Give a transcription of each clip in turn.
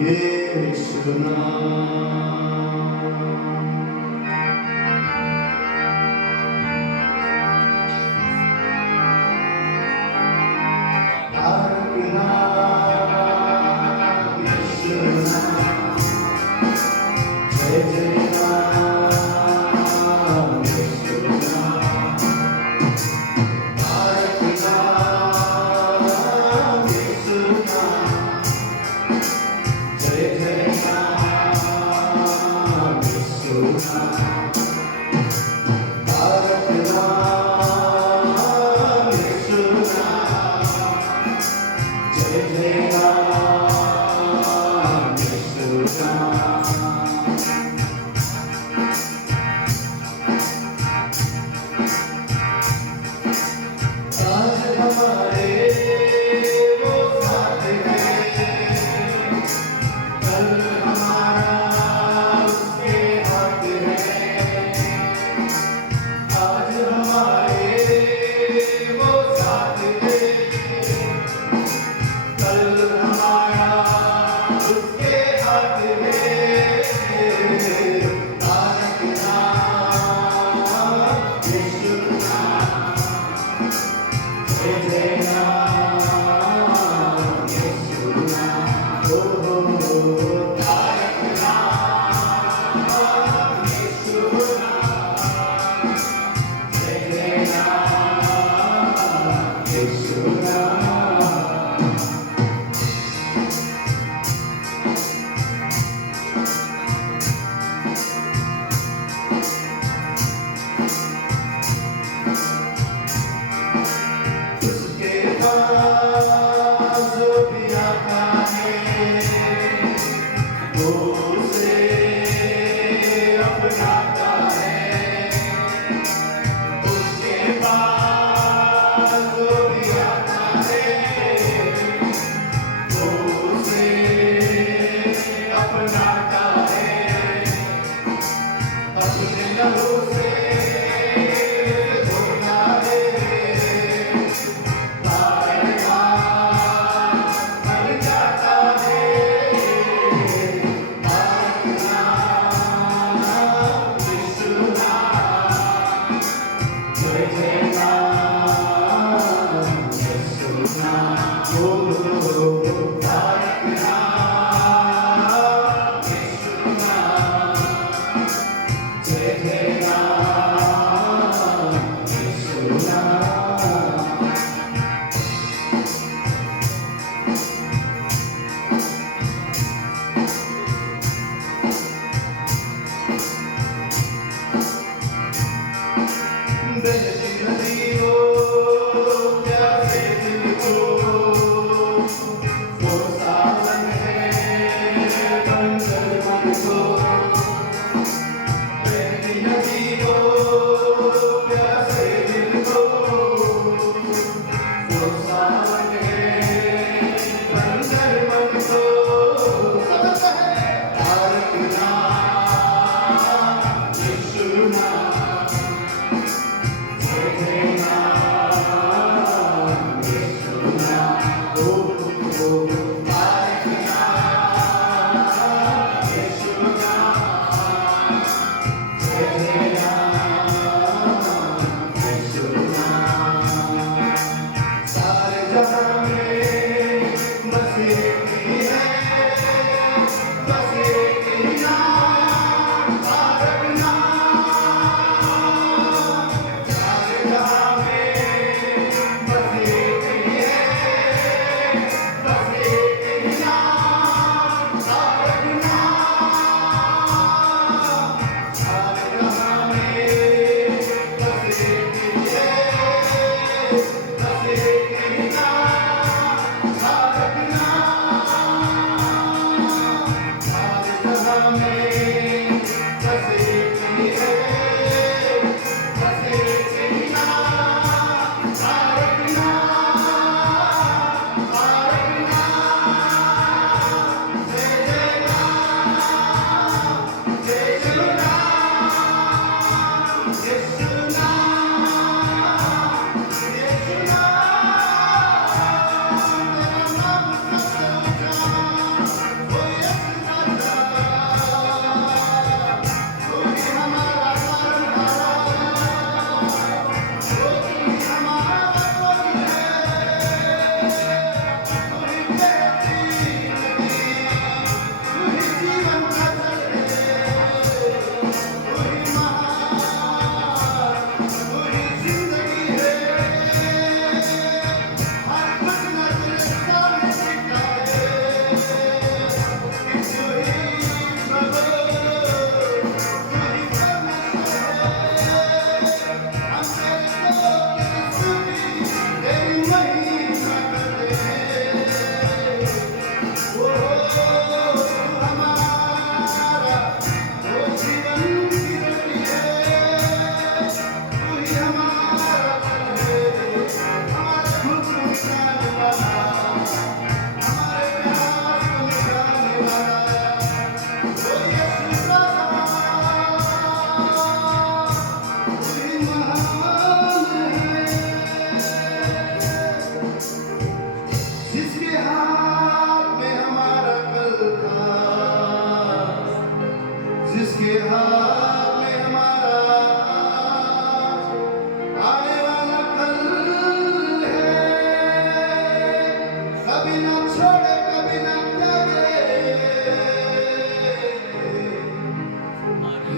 यीशु नाम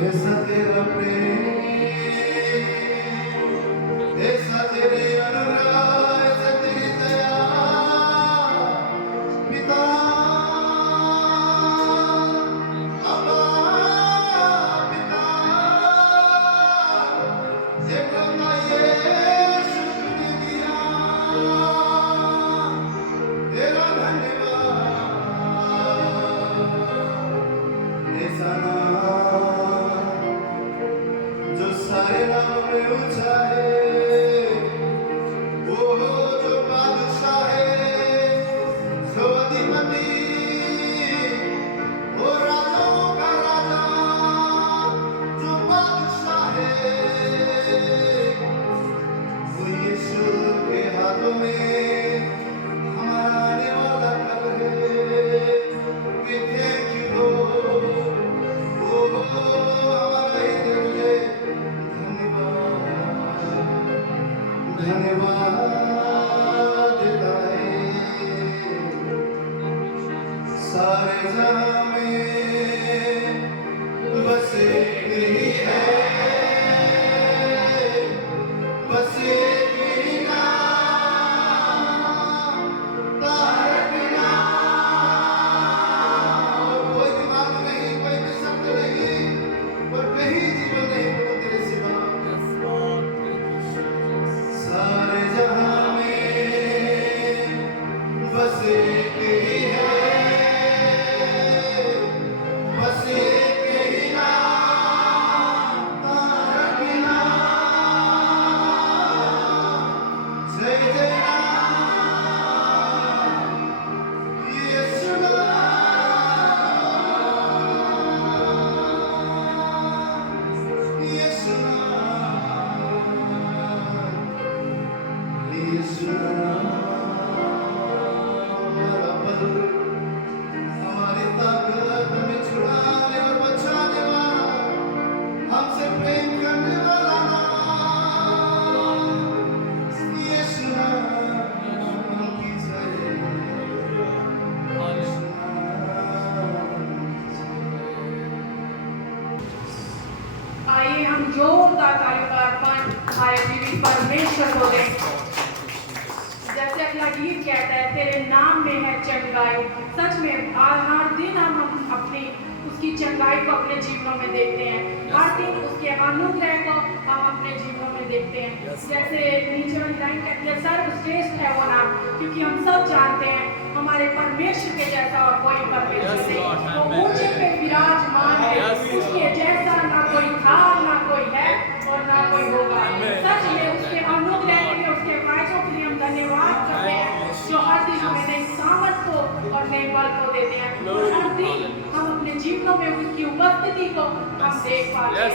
ऐसा तेरा प्रेम, ऐसा तेरे अनुराग, ऐसा तेरी दया पिता, अब्बा पिता, देखो ना यीशु तूने दिया, तेरा धन्यवाद। ऐसा नाम जो सारे नाम में ऊंचा है, वो जो बादशाह है, जो अधिपति, वो राजाओं का राजा, जो बादशाह है, वो यीशु के हाथों में हमारा आने वाला कल है। We thank you Lord, ओ हमारा हृदय धन्यवाद धन्यवाद देता है। सारे जहां में बस एक ही है, बस एक ही नाम, तारक नाम। कोई दिमाग नहीं, कोई भी शब्द नहीं, और कहीं जीवन नहीं प्रभु तेरे सिवा। सारे जहां में बस एक ही है, बस एक ही नाम, तारक नाम। जय जय राम, यीशु नाम, यीशु नाम, यीशु नाम। हमारा बल, हमारी ताकत, हमें छुड़ाने और बचाने वाला, हमसे प्रेम करने वाला नाम, यीशु नाम की जय, यीशु आइए हम जोरदार तालियों का अर्पण हमारे जीवित परमेश्वर को दें। जैसे अगला गीत कहता है, तेरे नाम में है चंगाई। सच में हर दिन हम अपनी उसकी चंगाई को अपने जीवनों में देखते हैं, हर दिन उसके अनुग्रह को हम अपने जीवनों में देखते हैं। जैसे नीचे वाली लाइन कहती है, सर्वश्रेष्ठ है वो नाम, क्योंकि हम सब जानते हैं हमारे परमेश्वर के जैसा और कोई परमेश्वर नहीं। वो ऊंचे पे विराजमान है, उसके जैसा ना कोई था, ना कोई है और ना कोई होगा। सच में उसके अनुग्रह के लिए, उसके वायदों के लिए हम धन्यवाद करते हैं, जो हर दिन हमें नई सामर्थ को और नई बल को देते हैं। हर दिन हम अपने जीवनों में उसकी उपस्थिति को हम देख पाते हैं,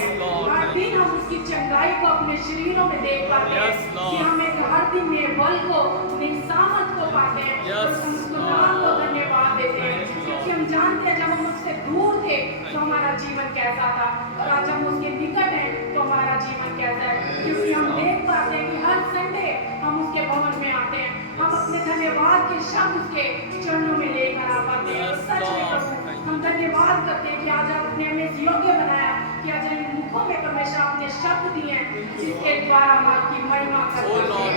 हर दिन हम उसकी चंगाई को अपने शरीरों में देख पाते हैं, कि हम एक हर दिन नए बल को, नई सामर्थ को पाते हैं, और हम उसको नाम को धन्यवाद देते हैं। क्योंकि हम जानते हैं जब हम उससे दूर थे तो हमारा जीवन कैसा था, और आज हम उसके निकट हैं तो हमारा जीवन कैसा है। क्योंकि हम देख पाते हैं कि हर संडे हम उसके भवन में आते हैं, हम अपने धन्यवाद के शब्द उसके चरणों में लेकर आ पाते हैं। और सच में प्रभु हम धन्यवाद करते हैं कि आज आपने हमें योग्य बनाया, कि आज हमें मुखों में हमेशा आपने शब्द दिए हैं, जिसके द्वारा हम आपकी महिमा करते हैं।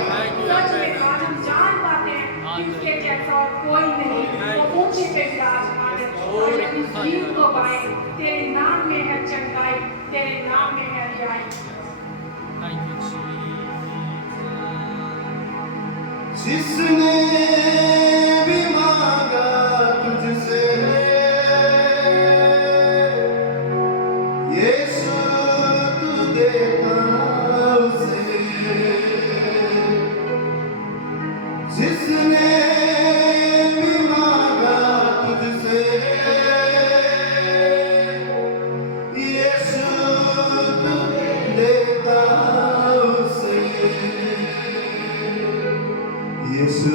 सच में आज हम जान पाते हैं कि उसके जैसा और कोई नहीं, वो ऊंचे पे विराजमान है। और इस गीत को गाएं, तेरे नाम में है चंगाई, तेरे नाम में है रिहाई। जिसने भी मांगा तुझसे, यीशु तू देता उसे। जिसने भी मांगा तुझसे, यीशु तू देता उसे। यीशु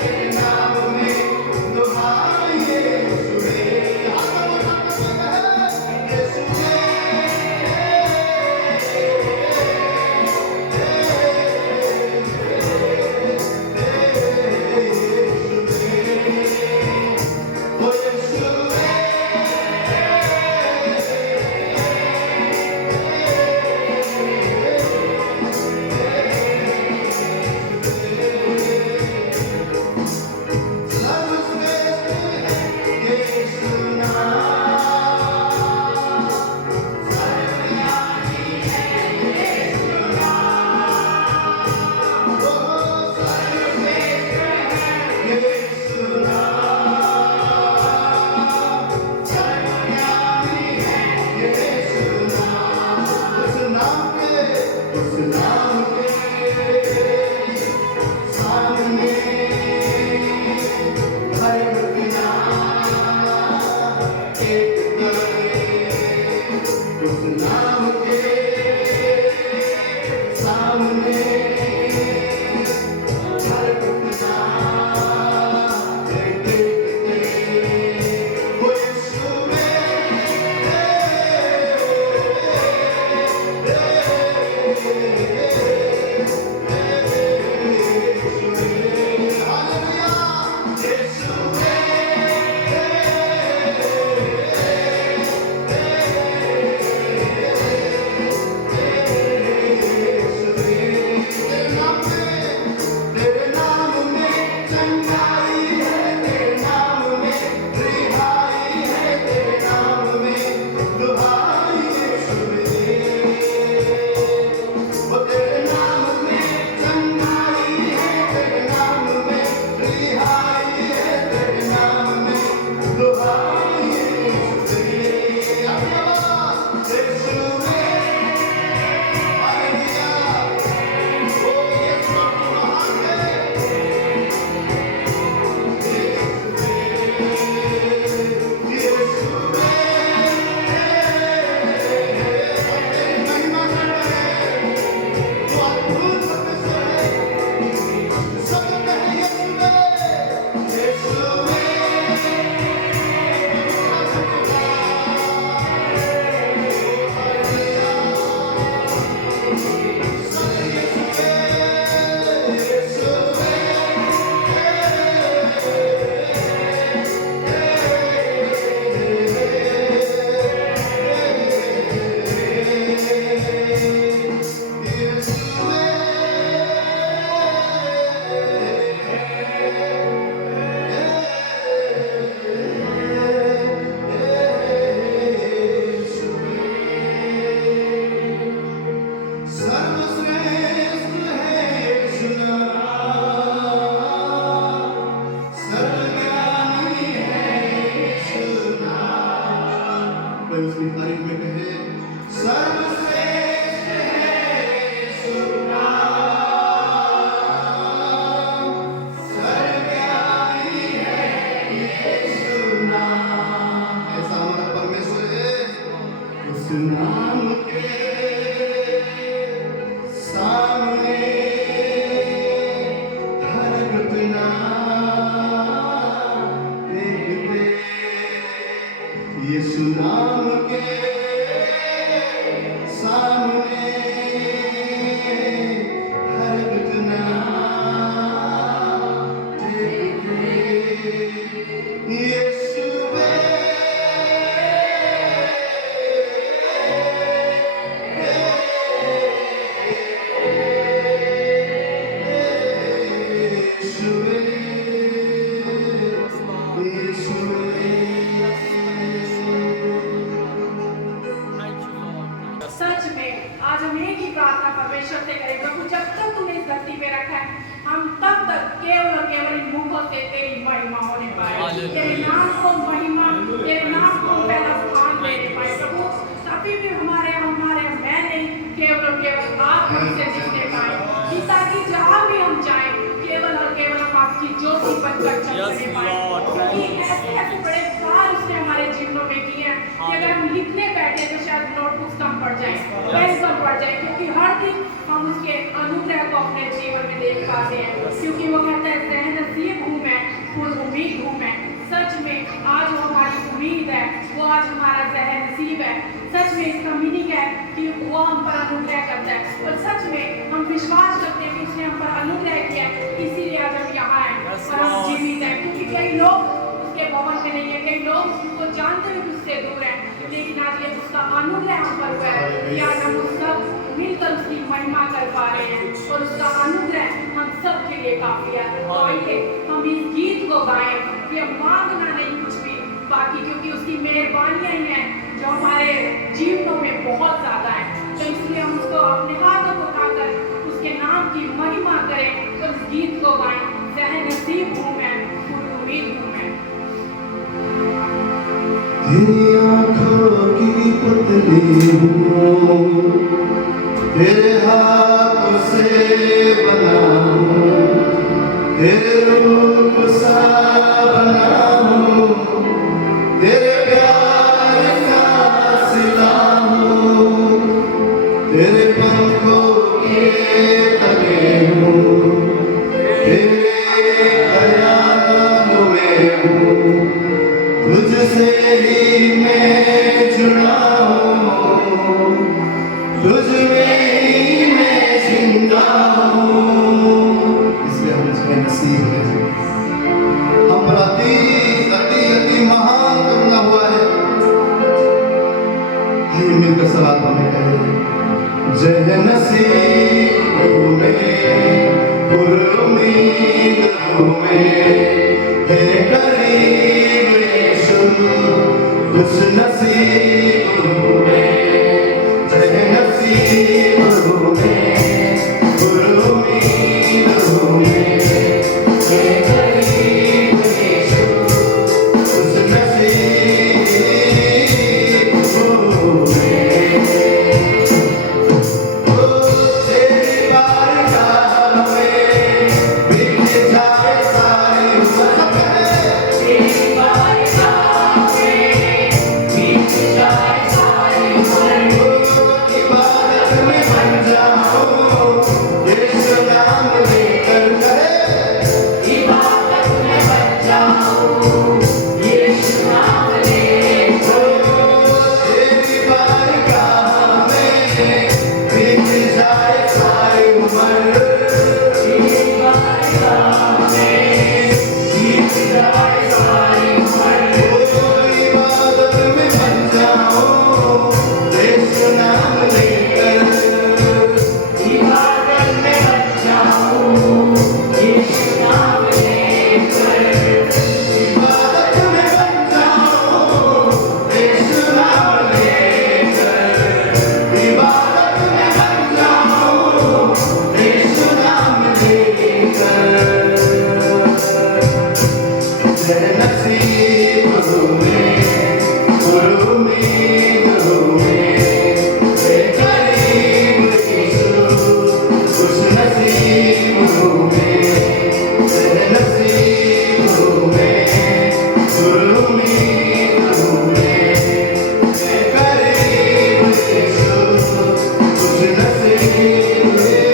तेरे तेरे नाम को महिमा, तेरे नाम को पहला स्थान देने पाए प्रभु। कभी भी हमारे मैं नहीं, केवल और केवल आप हमसे दिखने पाए कि ताकि जहाँ भी हम जाएं केवल और केवल हम आपकी ज्योति बनकर चमकने पाए। क्योंकि ऐसे ऐसे बड़े कार्य उसने हमारे जीवनों में किए हैं कि अगर हम लिखने बैठे तो शायद नोटबुक्स कम पड़ जाए, पेन कम पड़ जाए, क्योंकि हर दिन हम उसके अनुग्रह को अपने जीवन में देख पाते हैं। क्योंकि वो कहता है जह नसीब हूँ मैं, पूर्ण उम्मीद हूँ मैं। सच में आज वो हमारी उम्मीद है, वो आज हमारा जह नसीब है। सच में इसका मीनिंग है कि वो हम पर अनुग्रह करता है और सच में हम विश्वास करते हैं कि उसने हम पर अनुग्रह किया है, इसीलिए आज हम यहाँ हैं और हम जीवित हैं। क्योंकि कई लोग उसके भवन में नहीं है, कई लोग उसको जानते हुए उससे दूर हैं, लेकिन आज ये उसका अनुग्रह हम पर हुआ है कि आज हम उस सब मिलकर उसकी महिमा कर पा रहे हैं और उसका अनुग्रह हम सब के लिए काफी है। तो आइए हम इस गीत को गाएं कि हम मांगना नहीं कुछ भी बाकी, क्योंकि उसकी मेहरबानियां ही हैं जो हमारे जीवनों में बहुत ज्यादा है। तो इसलिए हम उसको अपने हाथों को उठाकर उसके नाम की महिमा करें और उस गीत को गाएं, जह नसीब हूँ मैं, पूरी उम्मीद हूँ मैं। तेरी आँखों की पुतली हूँ, तेरे हाथों से बना हूँ, तेरे रूप सा बना हूँ, तेरे प्यार का सिला हूँ, तेरे पंखों के तले हूँ, तेरे ख्यालों में हूँ, तुझसे ही मैं जुड़ा हूँ, तुझ में ही मैं जिंदा हूँ। इसलिए हम इसमें नसीब है, हम पर अति अति अति महान करुणा हुआ है। आइए मिलकर सलातों में कहें, जय नसीब हूँ मैं, पुरुमीद हूँ मैं, तेरे करीब यीशु, खुश नसीब हूँ मैं, जय नसीब हूँ मैं, पुरुमीद हूँ मैं, तेरे करीब यीशु, खुश नसीब हूँ मैं। ओ तेरी बारगाह में बिक जाए सारी उम्र, तेरी बारगाह में बिक जाए सारी उम्र, इबादत में बन जाऊं यीशु नाम लेकर करे, इबादत में बन जाऊं यीशु नाम लेकर, तेरी बारगाह में बिक जाए सारी उम्र, तेरी बारगाह में बिक जाए सारी उम्र, इबादत में बन जाऊं यीशु नाम लेकर, इबादत में बन जाऊं यीशु नाम लेकर, इबादत में बन जाऊं यीशु नाम लेकर, इबादत में बन जाऊं यीशु नाम लेकर। जय नसीब हूँ मैं, पुरुमीद हूँ मैं, तेरे करीब यीशु, खुश नसीब हूँ मैं, जय नसीब हूँ मैं, पुरुमीद हूँ मैं, तेरे करीब यीशु, खुश नसीब हूँ मैं।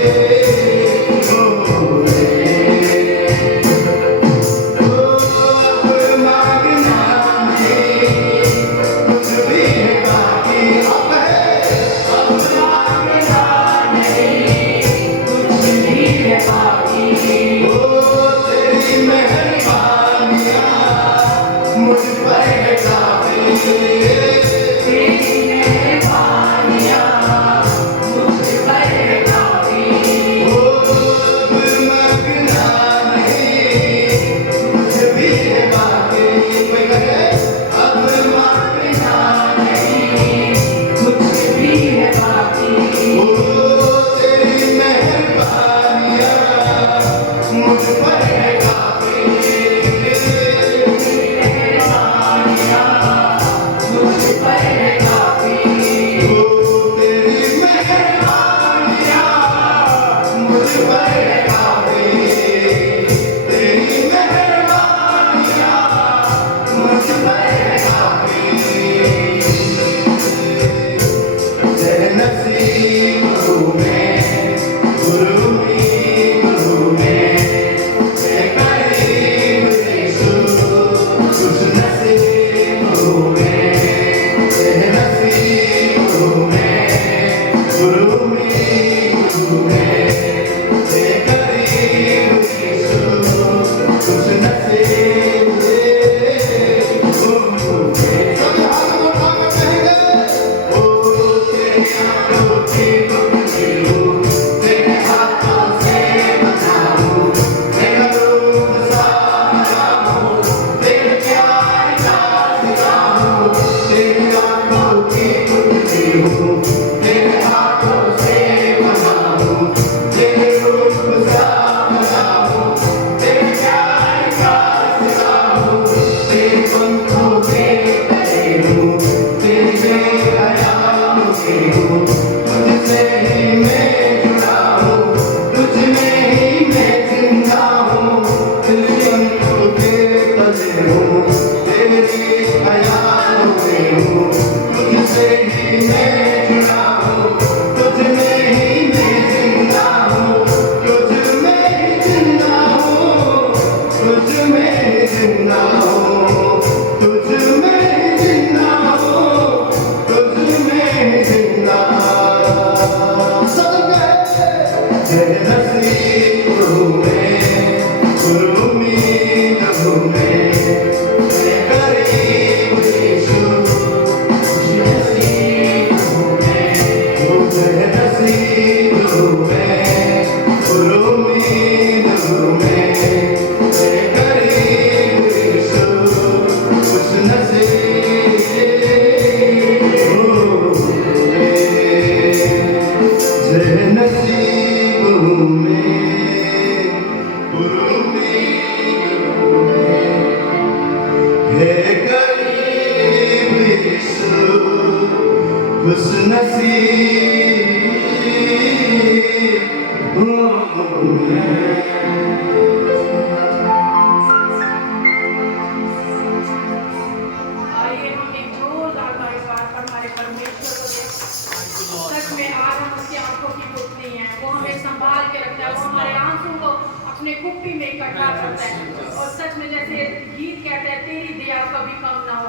अब मांगना नहीं कुछ भी है बाकी, अब है, अब मांगना नहीं कुछ भी है बाकी, ओ तेरी मेहरबानियाँ मुझ पर है काफी, तेरी मेहरबानियाँ मुझ पर है काफी, ओ अब मांगना नहीं कुछ भी है बाकी, कोई कहे अब मांगना नहीं कुछ भी है बाकी, ओ तेरी मेहरबानियाँ मुझ पर है काफी, तेरी हे गरीब यीशु खुश नसीब हूँ मैं। आइए हम एक जोरदार तारीफ हमारे परमेश्वर को दें। सच में आज हम उसकी आंखों की पुतली हैं। वो हमें संभाल के रखता है। वो हमारे आंसू को अपने कुप्पी में इकट्ठा करता है। और सच में जैसे गीत कहता है, तेरी दया कभी कम ना हो।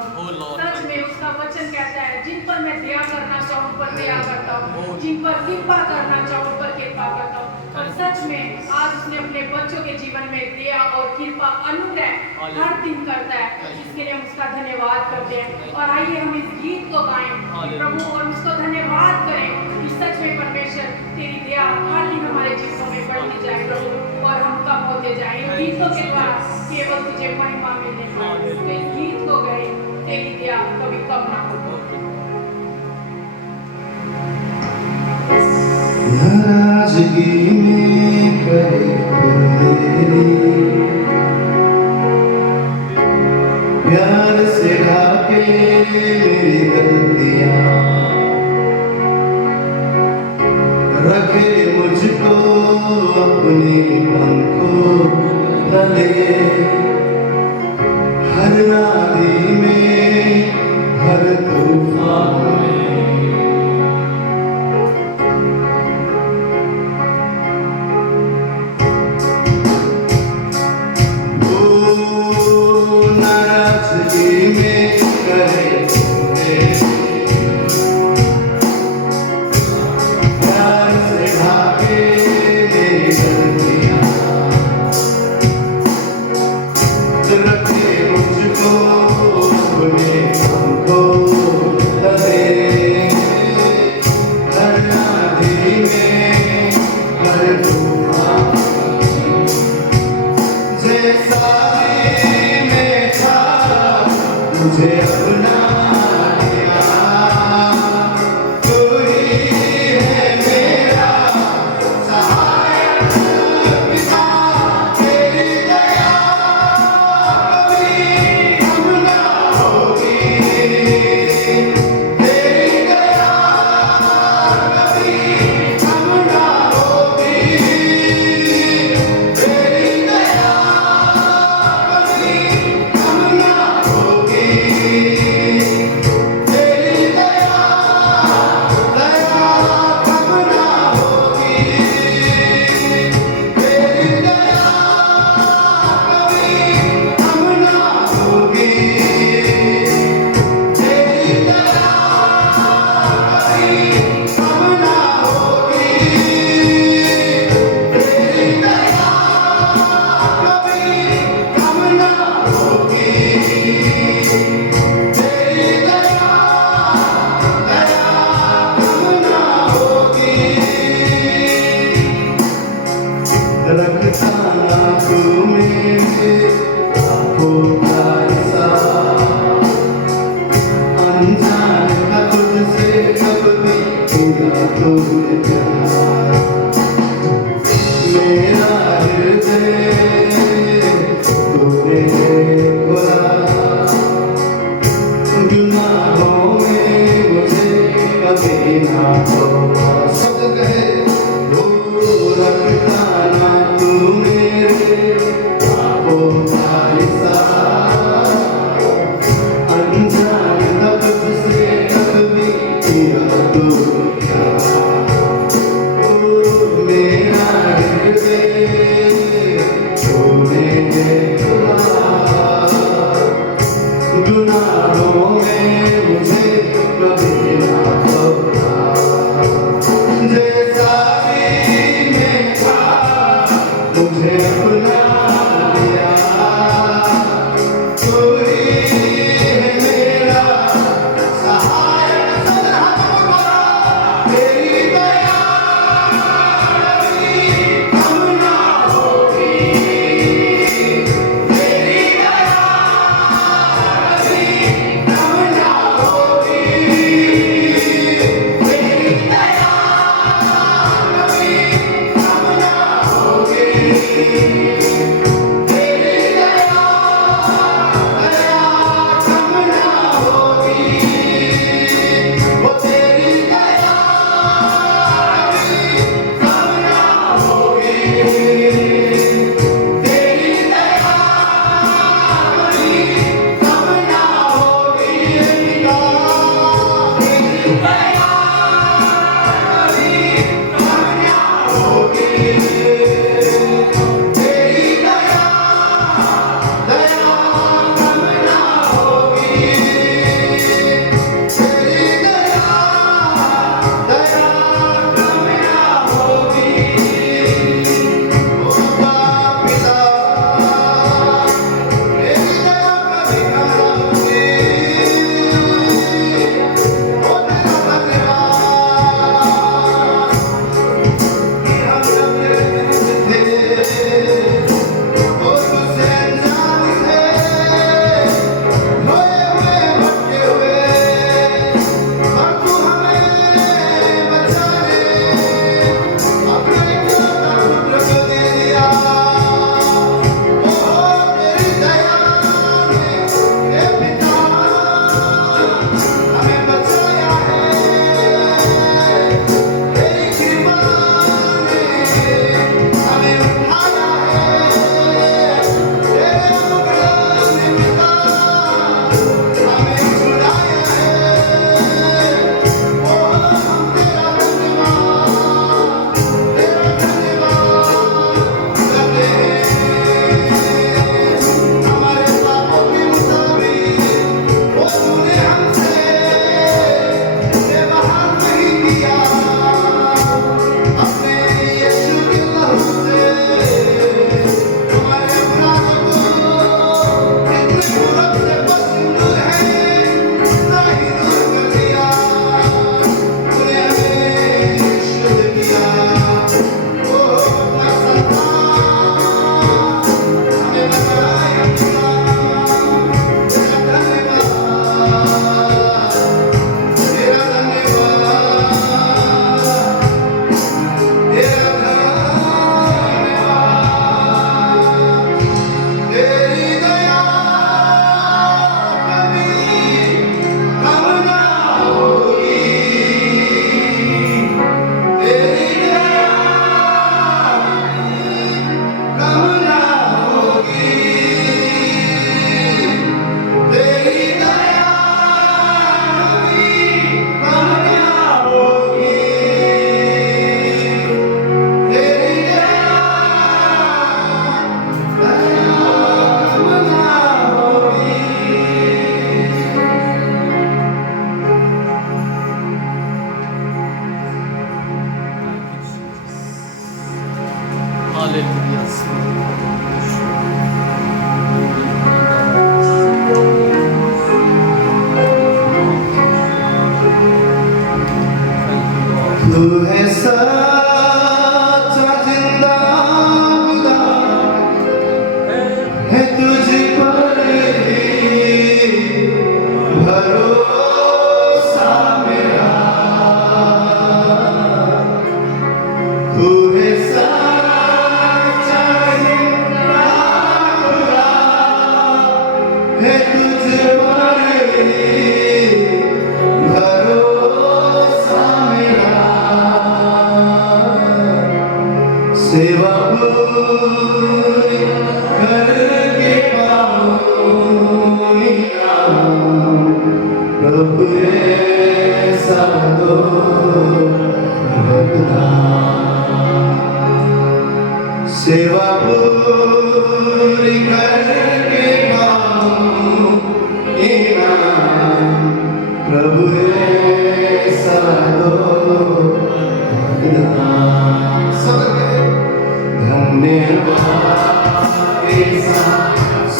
सच में उसका वचन कहता है, जिन पर मैं दया करना चाहूँ उन पर दया करता हूँ, जिन पर कृपा करना चाहूँ उन पर कृपा करता हूँ। और सच में आज उसने अपने बच्चों के जीवन में दया और कृपा अनुग्रह हर दिन करता है। इसके लिए हम उसका धन्यवाद करते हैं। और आइए हम इस गीत को गाएं प्रभु और उसको धन्यवाद करें कि सच में परमेश्वर तेरी दया हर दिन हमारे जीवनों में बढ़ती जाए प्रभु, और हम कम होते जाए। इन गीतों के द्वारा केवल तुझे महिमा मिलने पाए। तो इस गीत को गए, तेरी दया कभी कम ना हो। नाराजगी में करे मेरी प्यार से ढाके मेरी गलतियां, रखे मुझको अपने पंखों तले, हर नादी में हर तूफान में नाराजगी में करे प्यार से ढाके मेरी गलतियां, रखे मुझको अपने पंखों तले, हर नादी में हर तूफान जैसा मुझे अपना लिया, तू ही है मेरा सहायक पिता, तेरी दया कभी कम ना होगी, तेरी दया कभी कम ना होगी, तेरी दया कभी कम ना होगी।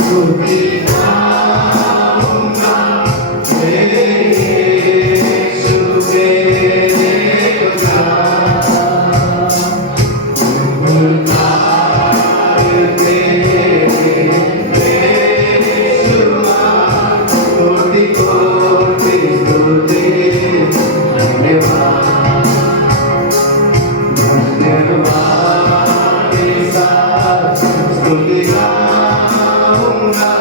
स्तुति गाऊंगा मेरे यीशु मेरे खुदा उद्धार के बेशुमार कोटि कोटि स्तुति धन्यवाद धन्यवाद के साथ स्तुति गाऊंगा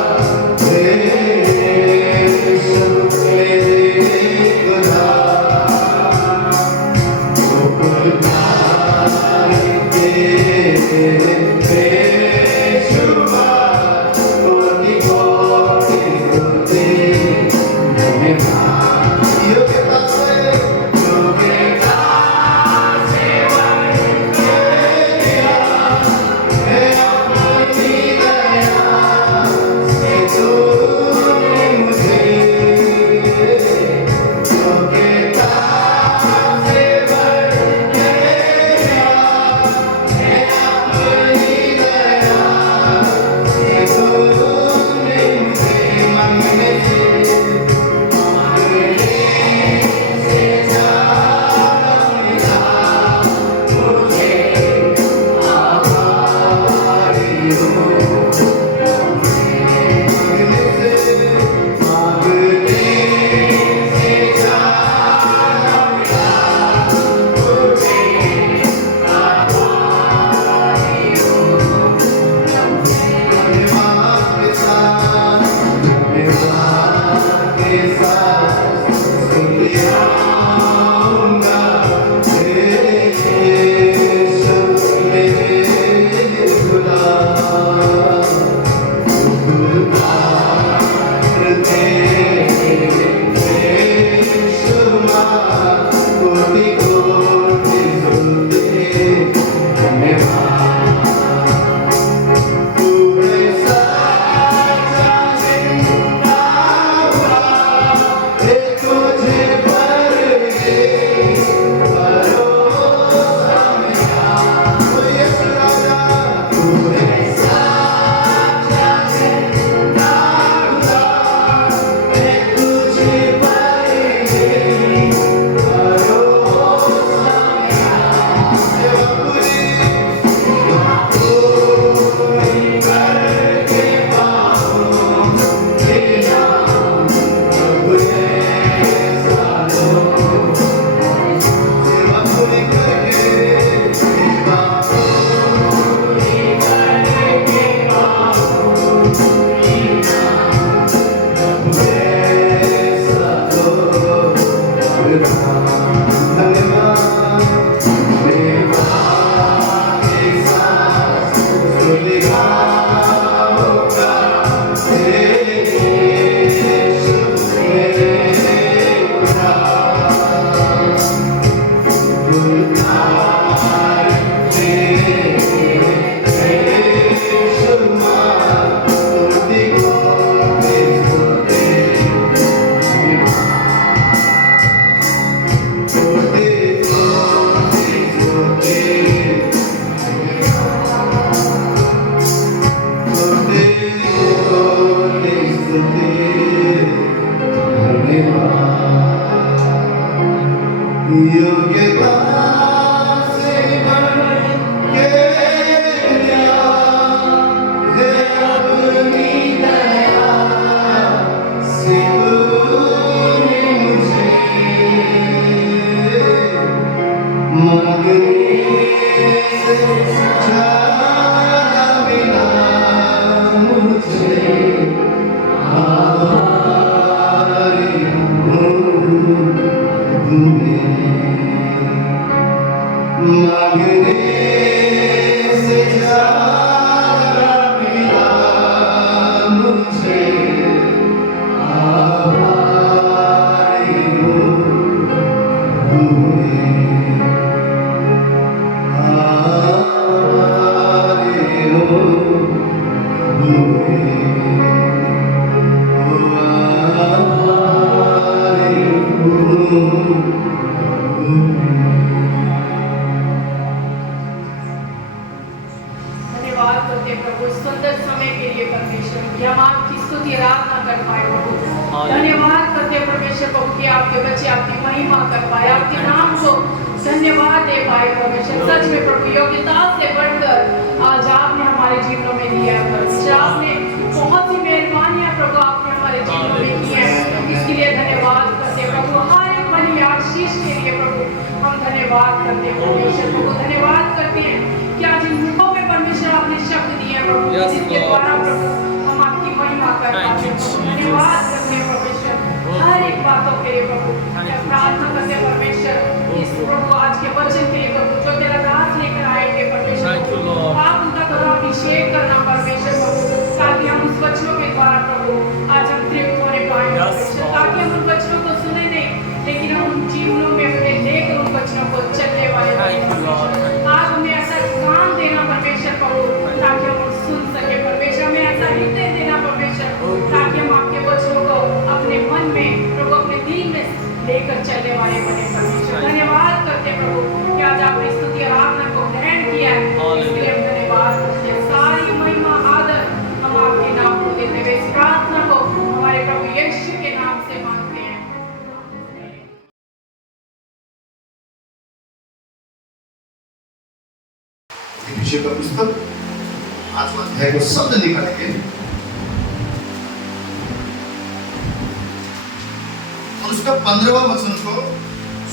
कि हम आपकी स्तुति आराधना कर पाए प्रभु। धन्यवाद करते हैं परमेश्वर प्रभु कि आपके बच्चे आपकी महिमा कर पाए, आपके नाम को धन्यवाद दे पाए परमेश्वर। सच में प्रभु योग्यता से बढ़कर आज आपने हमारे जीवनों में दिया है परमेश्वर। आपने बहुत ही मेहरबानियां प्रभु आपने हमारे जीवनों में की है, इसके लिए धन्यवाद करते हैं प्रभु। हर एक बनी आशीष के लिए प्रभु हम धन्यवाद करते हैं परमेश्वर प्रभु। धन्यवाद करते हैं कि आज इन मुखों में परमेश्वर आपने शब्द दिए हैं प्रभु, जिसके द्वारा प्रभु हम आपकी महिमा कर पाते हैं प्रभु। धन्यवाद करते हैं परमेश्वर हर एक बातों के लिए प्रभु। मैं प्रार्थना करते हैं परमेश्वर इस प्रभु आज के वचन के लिए प्रभु, जो तेरा दास लेकर आएंगे परमेश्वर, आप उनका करो अभिषेक करना परमेश्वर प्रभु, ताकि हम उस वचनों के द्वारा प्रभु आज हम तृप्त होने पाए परमेश्वर, ताकि हम उन वचनों को सुने नहीं लेकिन हम उन जीवनों में अपने लेकर उन वचनों को चलने वाले परमेश्वर। आज हमें ऐसा कान देना परमेश्वर प्रभु, ताकि हम सुन सके परमेश्वर। हमें ऐसा हृदय देना परमेश्वर, ताकि हम आपके वचनों को अपने मन में प्रभु, अपने दिल में लेकर चलने वाले बने परमेश्वर। धन्यवाद करते हैं प्रभु कि आज आपने स्तुति आराधना को ग्रहण किया है, इसके लिए हम धन्यवाद करते हैं। सारी महिमा आदर हम आपके नाम को देते हुए इस प्रार्थना को हमारे प्रभु यीशु के नाम से मांगते हैं। विषय का पुस्तक 8वां अध्याय को शब्द निकालेंगे और उसका 15वां वचन को,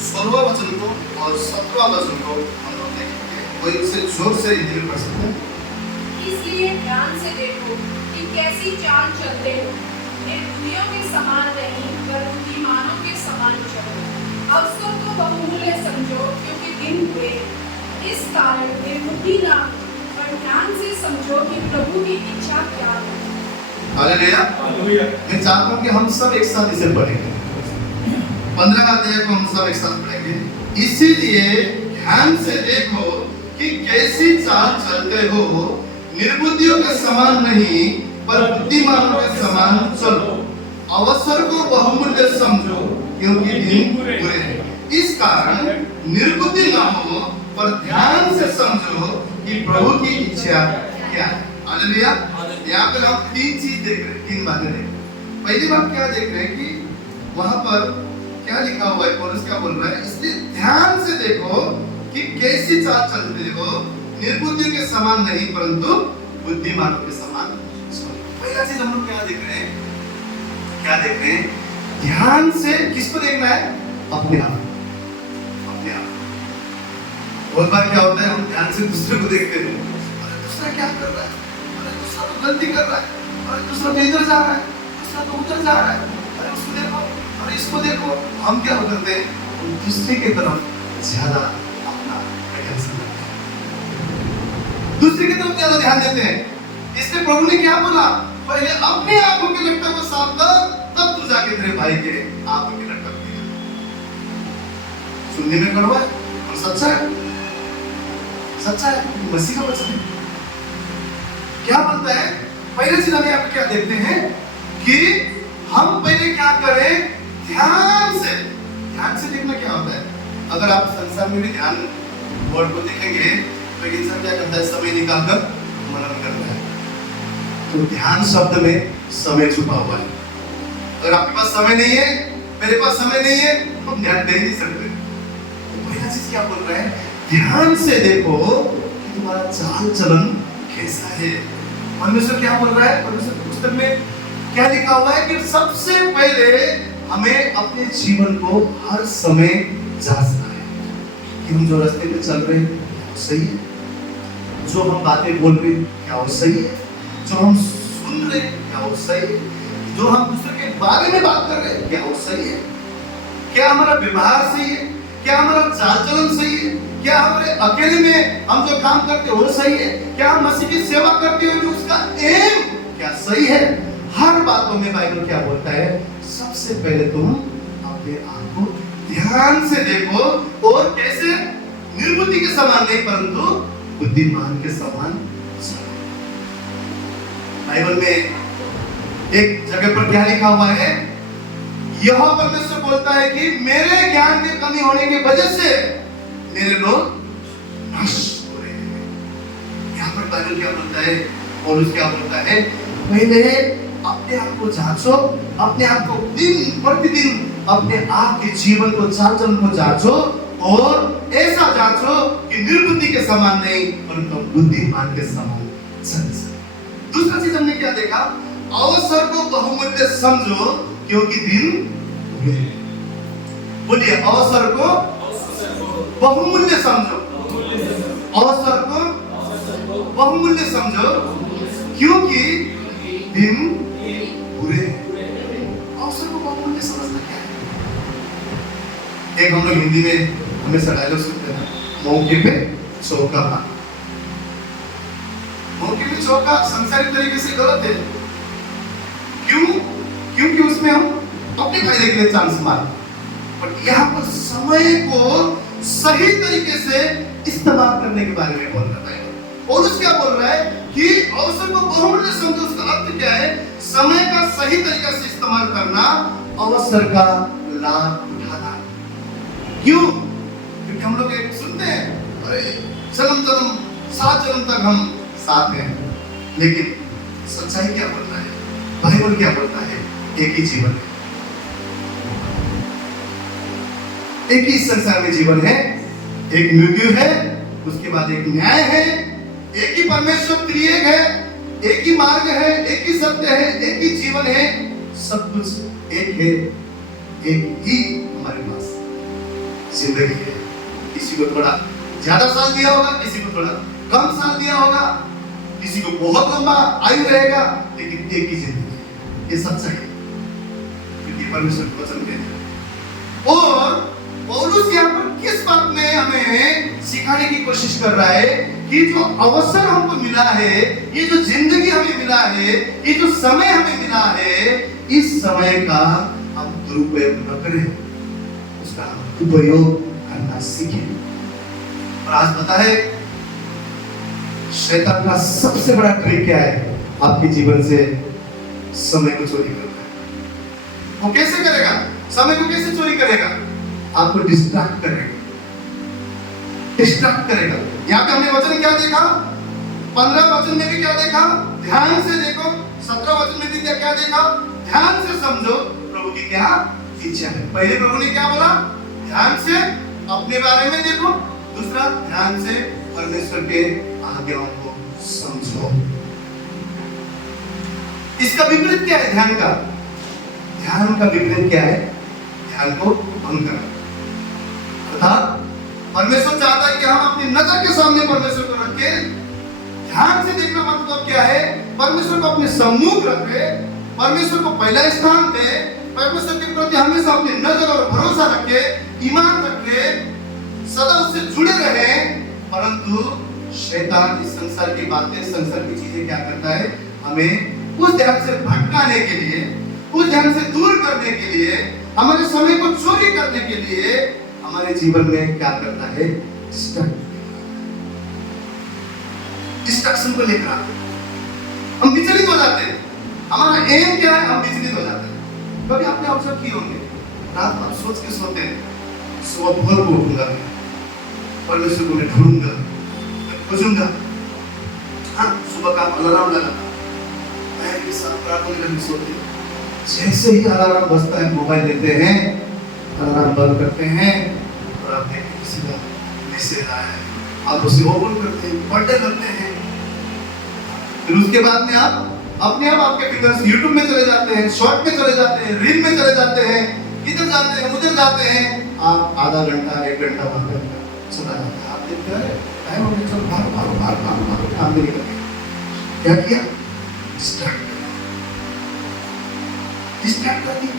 16वां वचन को और 17वां वचन को हम लोग देखेंगे। कोई उसे जोर से हिंदी में पढ़ सकते हैं। इसलिए ध्यान से देखो कि कैसी चाल चलते हो, निर्बुद्धियों के समान नहीं पर बुद्धिमानों के समान चलो। अवसर को बहुमूल्य समझो क्योंकि दिन हुए, इस कारण निर्बुद्धि ना हो, पर ध्यान से समझो कि प्रभु की इच्छा क्या है। हालेलुया। मैं चाहता हूं कि हम सब एक साथ इसे पढ़ेंगे। 15वां अध्याय को हम सब एक साथ पढ़ेंगे। इसीलिए ध्यान से देखो कि कैसी चाल चलते हो, निर्बुद्धियों के समान नहीं पर बुद्धिमानों के समान चलो। अवसर को बहुमूल्य समझो क्योंकि दिन बुरे हैं। इस कारण निर्बुद्धि ना हो पर ध्यान से समझो कि प्रभु की इच्छा क्या है। हालेलुया। यहाँ पर हम तीन चीज देख रहे हैं, तीन बातें देख रहे हैं। पहली बात क्या देख रहे हैं कि वहां पर क्या लिखा हुआ है, पौलुस क्या बोल रहा है, इसलिए ध्यान से देखो कि कैसी चाल चलते हो, निर्बुद्धियों के समान नहीं परंतु बुद्धिमानों के समान। पहला चीज हम लोग क्या देख रहे हैं, क्या देख रहे हैं, ध्यान से किसको देखना है, अपने आप, अपने आप। बहुत बार क्या होता है, हम ध्यान से दूसरे को देखते हैं, अरे दूसरा क्या कर रहा है, अरे दूसरा तो गलती कर रहा है, अरे दूसरा तो इधर जा रहा है, दूसरा तो उधर जा रहा है, अरे उसको देखो, अरे इसको देखो। हम क्या करते हैं, दूसरे की तरफ ज्यादा अपना अटेंशन देते हैं, दूसरे की तरफ ज्यादा ध्यान देते हैं। इसलिए प्रभु ने क्या बोला, पहले अपने आंखों के लट्टा को साफ कर, तब तू जाके तेरे भाई के आंखों के लट्टा को। सुनने में कड़वा है और सच्चा है, सच्चा है, मसीह का वचन है। क्या बोलता है, पहले चीज हम यहाँ पे क्या देखते हैं कि हम पहले क्या करें, ध्यान से देखना क्या होता है। अगर आप संसार में भी ध्यान वर्ड को देखेंगे तो इंसान क्या करता है, समय निकालकर मनन करता है। तो ध्यान शब्द में समय छुपा हुआ है। अगर आपके पास समय नहीं है, मेरे पास समय नहीं है, हम ध्यान दे ही नहीं सकते। तो पहला चीज क्या बोल रहा है, ध्यान से देखो कि तुम्हारा चाल चलन कैसा है। परमेश्वर क्या बोल रहा है, परमेश्वर की पुस्तक में क्या लिखा हुआ है कि सबसे पहले हमें अपने जीवन को हर समय जांचना है कि हम जो रास्ते पे चल रहे हैं वो सही है, जो हम बातें बोल रहे हैं क्या वो सही है, जो हम सुन रहे हैं क्या वो सही है, जो हम दूसरे के बारे में बात कर रहे हैं क्या वो सही है, क्या हमारा व्यवहार सही है, क्या हमारा चाल चलन सही है, क्या हमारे अकेले में हम जो काम करते हैं वो सही है, क्या हम मसीह की सेवा करते हैं जो उसका एम क्या सही है। हर बातों में बाइबल क्या बोलता है, सबसे पहले तुम अपने आप को ध्यान से देखो और कैसे, निर्बुद्धि के समान नहीं परंतु बुद्धिमान के समान चलो। बाइबल में एक जगह पर क्या लिखा हुआ है, यह परमेश्वर बोलता है कि मेरे ज्ञान की कमी होने की वजह से मेरे लोग नष्ट हो रहे हैं। यहाँ पर बाइबल क्या बोलता है, पौलुस क्या बोलता है, पहले अपने आप को जांचो, अपने आप को दिन प्रतिदिन अपने आप के जीवन को, चाल चलन को जांचो, और ऐसा जांचो कि निर्बुद्धि के समान नहीं परंतु बुद्धिमान के समान चल सके। दूसरा चीज हमने क्या देखा, अवसर को बहुमूल्य समझो क्योंकि दिन बुरे हैं। बोलिए, अवसर को बहुमूल्य समझो, अवसर को बहुमूल्य समझो क्योंकि दिन बुरे हैं। अवसर को बहुमूल्य समझना क्या है? एक हम लोग हिंदी में हमेशा डायलॉग सुनते हैं, मौके पे चौका। मौके पे चौका सांसारिक तरीके से गलत है। क्यों? क्योंकि उसमें हम अपने फायदे के लिए चांस मारते, पर यहाँ पर समय को सही तरीके से इस्तेमाल करने के बारे में बोल रहा है। और उसका बोल रहा है कि अवसर को बहुमूल्य समझो। उसका अर्थ क्या है? समय का सही तरीके से इस्तेमाल करना, अवसर का लाभ उठाना। क्यों? क्योंकि हम लोग एक सुनते हैं, अरे जन्म 7 जन्म तक हम साथ हैं, लेकिन सच्चाई क्या बोलता है? बाइबल क्या बोलता है? एक ही जीवन है, एक ही संसार में जीवन है, एक मृत्यु है, उसके बाद एक न्याय है, एक ही परमेश्वर त्रिएक है, एक ही मार्ग है, एक ही सत्य है, एक ही जीवन है, सब कुछ एक है, एक ही हमारे पास जिंदगी है। किसी को थोड़ा ज्यादा साल दिया होगा, किसी को थोड़ा कम साल दिया होगा, किसी को बहुत लंबा आयु रहेगा, लेकिन एक ही जिंदगी है। ये सच्चाई है क्योंकि परमेश्वर को वचन कहते हैं। और पौलुस यहाँ पर किस बात में हमें सिखाने की कोशिश कर रहा है कि जो अवसर हमको मिला है, ये जो जिंदगी हमें मिला है, ये जो समय हमें मिला है, इस समय का हम दुरुपयोग न करें, उसका उपयोग करना सीखें। और आज पता है शैतान का सबसे बड़ा ट्रिक क्या है? आपके जीवन से समय को चोरी करना है। वो कैसे करेगा? समय को कैसे चोरी करेगा? आपको डिस्ट्रैक्ट करेगा, डिस्ट्रैक्ट करेगा। यहाँ पे हमने वचन क्या देखा? 15 वचन में भी क्या देखा? ध्यान से देखो। 17 वचन में भी क्या देखा? ध्यान से समझो प्रभु की क्या इच्छा है। पहले प्रभु ने क्या बोला? ध्यान से अपने बारे में देखो। दूसरा, ध्यान से परमेश्वर के आज्ञाओं को समझो। इसका विपरीत क्या है? ध्यान का, ध्यान का विपरीत क्या है? ध्यान को भंग करना। अर्थात परमेश्वर चाहता है कि हम अपनी नजर के सामने परमेश्वर को रखें। ध्यान से देखना मतलब क्या है? परमेश्वर को अपने सम्मुख रखे, परमेश्वर को पहला स्थान दे, परमेश्वर के प्रति हमेशा अपनी नजर और भरोसा रखे, ईमान रखे, सदा उससे जुड़े रहे। परंतु शैतान इस संसार की बातें, संसार की चीजें क्या करता है? हमें उस ध्यान से भटकाने के लिए, उस ध्यान से दूर करने के लिए, हमारे समय को चोरी करने के लिए हमारे जीवन में क्या करता है? डिस्ट्रैक्शन को लेकर हम विचलित हो जाते हैं। हमारा एम क्या है? हम विचलित हो जाते हैं। कभी आपने ऑब्जर्व किए होंगे, रात भर सोच के सोते हैं, सुबह भोर को उठूंगा, परमेश्वर को मैं ढूंढूंगा, मैं खोजूंगा। हाँ, सुबह का अलार्म लगा, मैं के साथ प्रार्थना करने सोते हैं। जैसे ही अलार्म बजता है, मोबाइल लेते हैं, अलार्म बंद करते हैं और आप देखते हैं किसी का मैसेज आया है, आप उसे ओपन करते हैं, पढ़ने लगते हैं। फिर उसके बाद में आप अपने आप आपके फिंगर्स यूट्यूब में चले जाते हैं, शॉर्ट में चले जाते हैं, रील में चले जाते हैं, इधर जाते हैं, उधर जाते हैं। आप आधा घंटा, 1 घंटा वहां पे चला जाता है। आप देखते हैं टाइम हो गया, चलो भागो काम नहीं कर रहे। क्या किया? डिस्ट्रैक्ट कर दिया।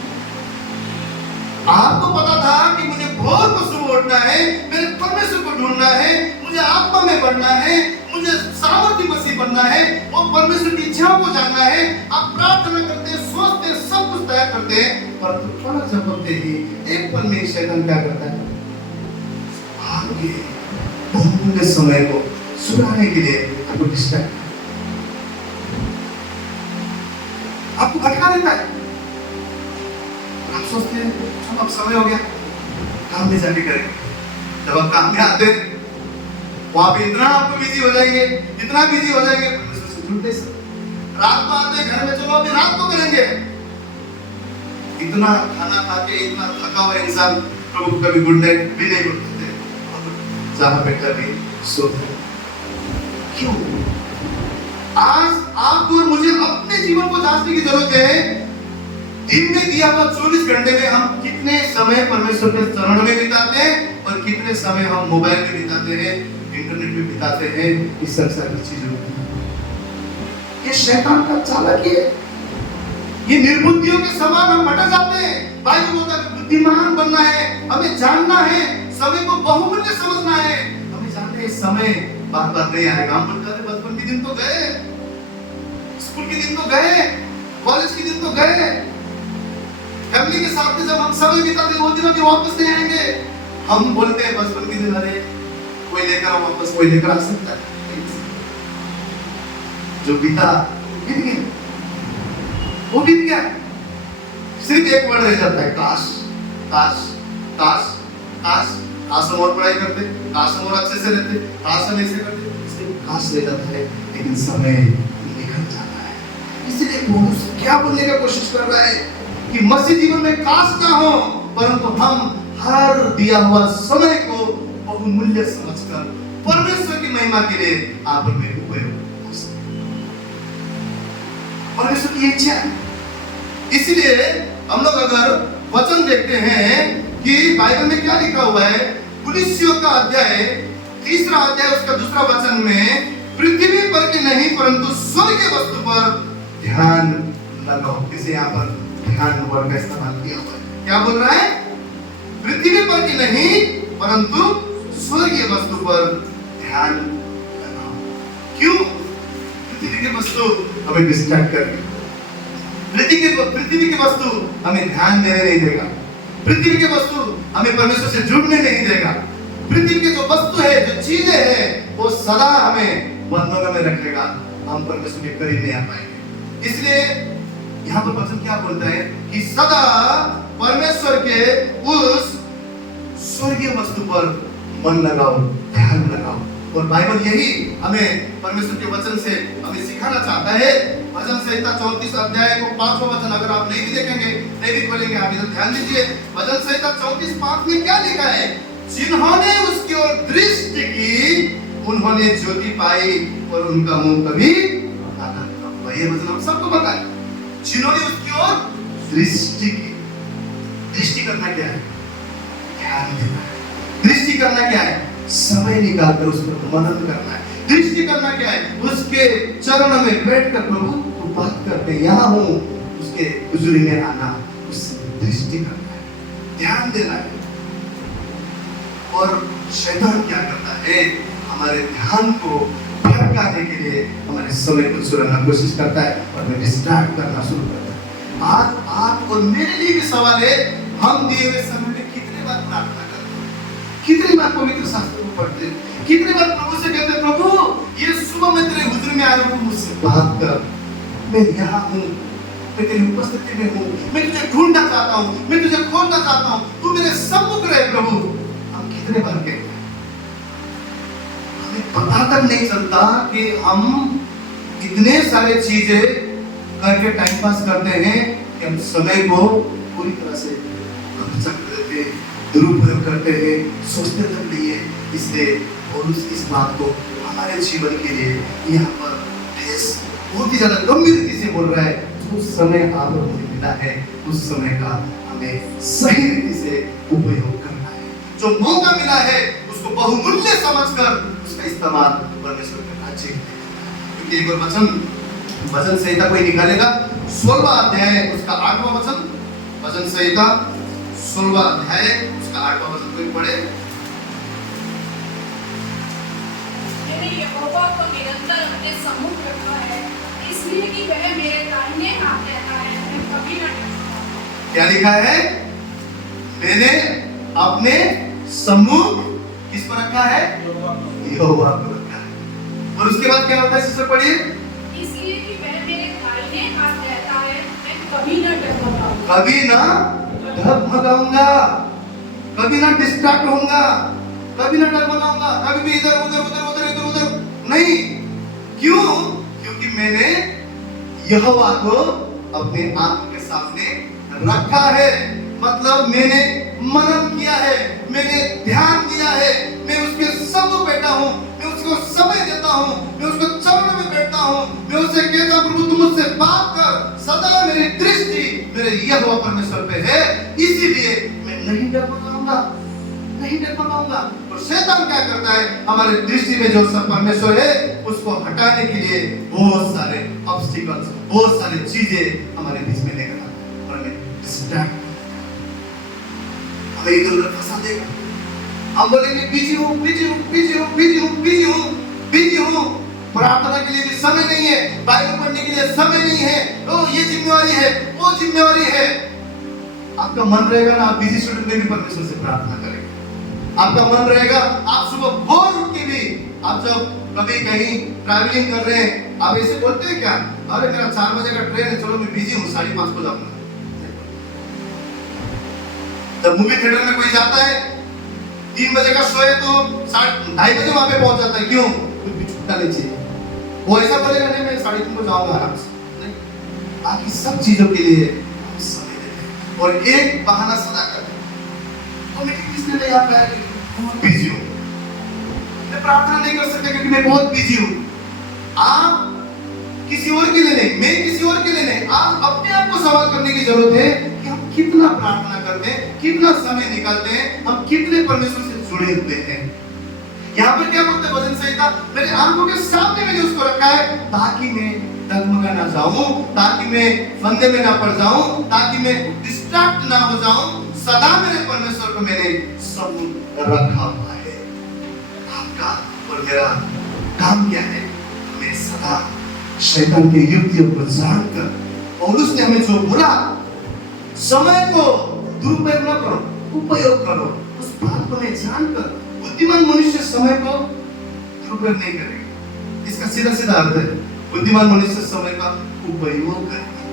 आपको पता था कि मुझे भोर को सुबह उठना है, मेरे परमेश्वर को ढूंढना है, मुझे आत्मा में बढ़ना है, मुझे सामर्थ्यवशी बनना है, और परमेश्वर की इच्छाओं को जानना है। आप प्रार्थना करते हैं, सोचते हैं, सब कुछ तैयार करते हैं, पर थोड़ा सा बोलते ही एक पल में शैतान क्या करता है? आपके बहुमूल्य समय को सुनाने के लिए आपको डिस्ट्रैक्ट, आपको भटका देता है। आप सोचते हैं चलो अब समय हो गया, काम में जाके करेंगे। जब आप काम में आते हैं, वहां पे इतना आपको बिजी हो जाएंगे, इतना बिजी हो जाएंगे, परमेश्वर से जुड़ नहीं सकते। रात को आते हैं घर में, चलो अभी रात को करेंगे। इतना खाना खा के इतना थका हुआ इंसान प्रभु को कभी गुड नाइट भी नहीं बोलते, जहां बैठा भी सोते। क्यों? आज आपको और मुझे अपने जीवन को जांचने की जरूरत है। दिन में दिया हुआ 24 घंटे में हम कितने समय परमेश्वर के चरणों में बिताते हैं और कितने समय हम मोबाइल में बिताते हैं, इंटरनेट में बिताते हैं, इस संसार की चीजों में। ये शैतान का चालाकी है। ये निर्बुद्धियों के समान हम भटक जाते हैं। बाइबल बोलता है बुद्धिमान बनना है, हमें जानना है, समय को बहुमूल्य समझना है। हमें जानते हैं समय बार बार नहीं आएगा। हम बोलते हैं बचपन के दिन तो गए, स्कूल के दिन तो गए, कॉलेज के दिन तो गए, फैमिली के साथ में जब हम समय बिताते वो दिन अभी वापस नहीं आएंगे। हम बोलते हैं बचपन के दिन, अरे कोई लेकर आ वापस, कोई लेकर आ सकता है। जो बीता बीत गया, वो बीत गया। सिर्फ एक वर्ड रह जाता है, काश काश काश काश। काश हम और पढ़ाई करते, काश हम और अच्छे से रहते, काश हम ऐसे करते, सिर्फ काश रह जाता है। लेकिन समय निकल जाता है। इसलिए पौलुस क्या बोलने का कोशिश कर रहा है कि मसीह जीवन में काश ना हो, परंतु हम हर दिया हुआ समय को बहुमूल्य समझकर परमेश्वर की महिमा के लिए आप और मेरे उपयोग हो सके। परमेश्वर की इच्छा है। इसलिए हम लोग अगर वचन देखते हैं कि बाइबल में क्या लिखा हुआ है, कुलिस्सियों का अध्याय 3 अध्याय उसका 2 वचन में, पृथ्वी पर की नहीं परंतु स्वर्गीय वस्तु पर ध्यान लगाओ। किसे यहाँ पर ध्यान वर्ड का इस्तेमाल किया हुआ है। क्या बोल रहा है? पृथ्वी पर की नहीं परंतु स्वर्गीय वस्तु पर ध्यान लगाओ। क्यों? पृथ्वी की वस्तु हमें डिस्ट्रैक्ट करेगी। पृथ्वी की वस्तु हमें ध्यान देने नहीं देगा। पृथ्वी की वस्तु हमें परमेश्वर से जुड़ने नहीं देगा। पृथ्वी की जो वस्तु है, जो चीजें हैं, वो सदा हमें बंधनों में रखेगा। हम परमेश्वर के करीब नहीं आ पाएंगे। इसलिए यहाँ पर वचन क्या बोलता है कि सदा परमेश्वर के उस स्वर्गीय वस्तु पर मन लगाओ, ध्यान लगाओ। और बाइबल यही हमें परमेश्वर के वचन से हमें सिखाना चाहता है। वचन संहिता 34 अध्याय को 5वां वचन अगर आप नहीं भी देखेंगे, नहीं भी पढ़ेंगे, आप इधर ध्यान दीजिए। वचन संहिता 34:5 में क्या लिखा है? जिन्होंने उसकी ओर दृष्टि की उन्होंने ज्योति पाई और उनका मुंह कभी आनंद न हुआ। ये वचन हम सबको पता है। जिन्होंने उसकी ओर दृष्टि की। दृष्टि करना क्या है? ध्यान देना है। दृष्टि करना क्या है? समय निकालकर उस पर मनन करना है। दृष्टि करना क्या है? उसके चरणों में बैठकर प्रभु को बात करते, यहाँ हूँ, उसके हुजूरी में आना, उससे दृष्टि करना है, ध्यान देना है। और शैतान क्या करता है? हमारे ध्यान को भटकाने के लिए हमारे समय को चुराना कोशिश करता है और हमें डिस्ट्रैक्ट करना शुरू करता है। आज आप और मेरे लिए भी सवाल है, हम दिए हुए समय में कितने बार प्रार्थना करते हैं, कितनी बार पवित्र शास्त्र को पढ़ते हैं, कितनी बार प्रभु से कहते हैं, प्रभु ये सुबह मैं तेरे हुजूर में आया हूँ, मुझसे बात कर, मैं यहाँ हूँ, मैं तेरी उपस्थिति में हूँ, मैं तुझे ढूंढना चाहता हूँ, मैं तुझे खोजना चाहता हूँ, तू मेरे सम्मुख रहे प्रभु। हम कितने बार कहते हैं? हमें पता तक नहीं चलता कि हम इतने सारे चीजें करके टाइम पास करते हैं कि हम समय को पूरी तरह से खर्चा कर देते हैं, दुरुपयोग करते हैं, सोचते तक नहीं है। इसलिए और इस बात को हमारे जीवन के लिए यहाँ पर बहुत ही ज्यादा गंभीर रीति से बोल रहा है। जो समय आप और मुझे मिला है, उस समय का हमें सही रीति से उपयोग करना है। जो मौका मिला है उसको बहुमूल्य समझकर उसका इस्तेमाल परमेश्वर के राज्य में। क्योंकि एक और वचन संहिता कोई निकालेगा, 16वां अध्याय उसका 8वां वचन, वचन संहिता 16वां अध्याय उसका 8वां वचन कोई पढ़े। मैंने यहोवा को निरंतर अपने सम्मुख रखा है, इसलिए कि वह मेरे दाहिने हाथ रहता है, मैं कभी न डरूंगा। क्या लिखा है? मैंने अपने सम्मुख किस पर रखा है? यहोवा को रखा है। और उसके बाद क्या होता है? इससे पढ़िए। इसलिए कि वह मेरे दाहिने हाथ रहता है, मैं कभी न डरूंगा। कभी ना डगमगाऊंगा, कभी ना डिस्ट्रैक्ट होऊंगा, कभी ना डगमगाऊंगा, कभी भी इधर उधर नहीं। क्यों? क्योंकि मैंने यहोवा को अपने आंख के सामने रखा है। मतलब मैंने मनन किया है, मैंने ध्यान दिया है, मैं उसके संग बैठा हूँ, मैं उसको समय देता हूँ, मैं उसको चरण में बैठता हूँ, मैं उससे कहता हूँ प्रभु तुम मुझसे बात कर, सदा मेरी दृष्टि मेरे यहोवा परमेश्वर पे है, इसीलिए मैं नहीं डर पाऊंगा, नहीं डर पाऊंगा। और शैतान क्या करता है, हमारे दृष्टि में जो सब परमेश्वर है उसको हटाने के लिए बहुत सारे ऑब्स्टिकल्स, बहुत सारी चीजें हमारे बीच में लेकर आता है और हमें डिस्ट्रैक्ट, हमें इधर उधर फंसा देगा। हम बोलेंगे बिजी हूँ, बिजी हूँ, बिजी हूँ, बिजी हूँ, बिजी हूँ, बिजी हूँ, प्रार्थना के लिए भी समय नहीं है, बाइबल पढ़ने के लिए समय नहीं है, ओ ये जिम्मेवारी है, वो जिम्मेवारी है। आपका मन रहेगा ना, आप बिजी शेड्यूल में भी परमेश्वर से प्रार्थना करेंगे। आपका मन रहेगा, आप सुबह भोर उठ के भी, आप जब कभी कहीं ट्रैवलिंग कर रहे हैं, आप ऐसे बोलते हैं क्या, अरे मेरा 4 बजे का ट्रेन है, चलो मैं बिजी हूँ, 5:30 को जाऊंगा। जब मूवी थिएटर में कोई जाता है, 3 बजे का शो है तो 2:30 बजे वहां पे पहुंच जाता है, क्यों? कुछ भी छूटना नहीं चाहिए। वो ऐसा बोलेगा नहीं मैं 3:30 को जाऊंगा आराम से, नहीं, बाकी सब चीजों के लिए हम समय देते हैं और एक बहाना सदा करते हैं, तो मीटिंग किसने नहीं आता है, बहुत बिजी हूँ, मैं प्रार्थना नहीं कर सकता क्योंकि मैं बहुत बिजी हूँ। आप किसी और के लिए नहीं, मैं किसी और के लिए नहीं, आप अपने आप को सवाल करने की जरूरत है कि हम कितना प्रार्थना करते हैं, कितना समय निकालते हैं, हम कितने परमेश्वर से जुड़े हुए हैं। यहाँ पर क्या बोलते हैं वचन संहिता, मेरे आंखों के सामने मैंने उसको रखा है ताकि मैं डगमगा ना जाऊं, ताकि मैं फंदे में ना पड़ जाऊं, ताकि मैं डिस्ट्रैक्ट ना हो जाऊं। सदा मेरे परमेश्वर को मैंने सम्मुख रखा हुआ है। आपका और मेरा काम क्या है, मैं सदा शैतान के युक्तियों को जानकर और उसने हमें जो बोला, समय को दुरुपयोग न करो, उपयोग करो, उस बात को मैं जानकर, बुद्धिमान मनुष्य समय को दुरुपयोग नहीं करेगा। इसका सीधा सीधा अर्थ है, बुद्धिमान मनुष्य समय का उपयोग करेगा,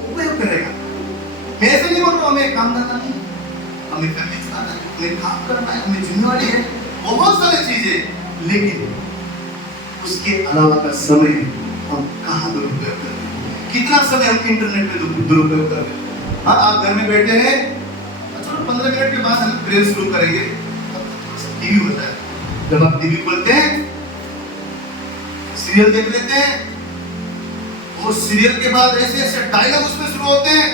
उपयोग करेगा। मैं ऐसे नहीं बोल रहा हूँ हमें काम करना नहीं, हमें फैमिली चलाना है, हमें काम करना है, हमें जिम्मेवारी है, बहुत सारी चीजें, लेकिन उसके अलावा का समय हम कहाँ दुरुपयोग कर रहे हैं, कितना समय हम इंटरनेट में दुरुपयोग कर रहे हैं। हाँ, आप घर में बैठे हैं, चलो 15 मिनट के बाद हम प्रेयर शुरू करेंगे, टीवी होता है, जब आप टीवी खोलते हैं सीरियल देख लेते हैं, और सीरियल के बाद ऐसे ऐसे डायलॉग उसमें शुरू होते हैं,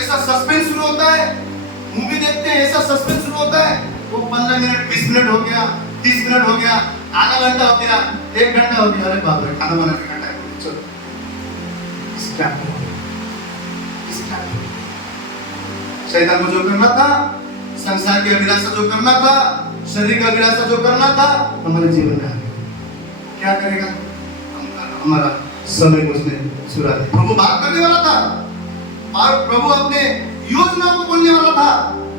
ऐसा सस्पेंस शुरू होता है, मूवी देखते हैं ऐसा सस्पेंस शुरू होता है, वो 15 मिनट 20 मिनट हो गया, 30 मिनट हो गया, आधा घंटा हो गया, 1 घंटा हो गया, अरे बाप रे खाना बनाने का टाइम हो, चलो स्टार्ट करो। शैतान को जो करना था, संसार की अभिलाषा जो करना था, शरीर का अभिलाषा जो करना था, हमारे जीवन में क्या करेगा, हमारा समय को उसने चुरा लिया। प्रभु बात करने वाला था और प्रभु अपने योजना को बोलने वाला था।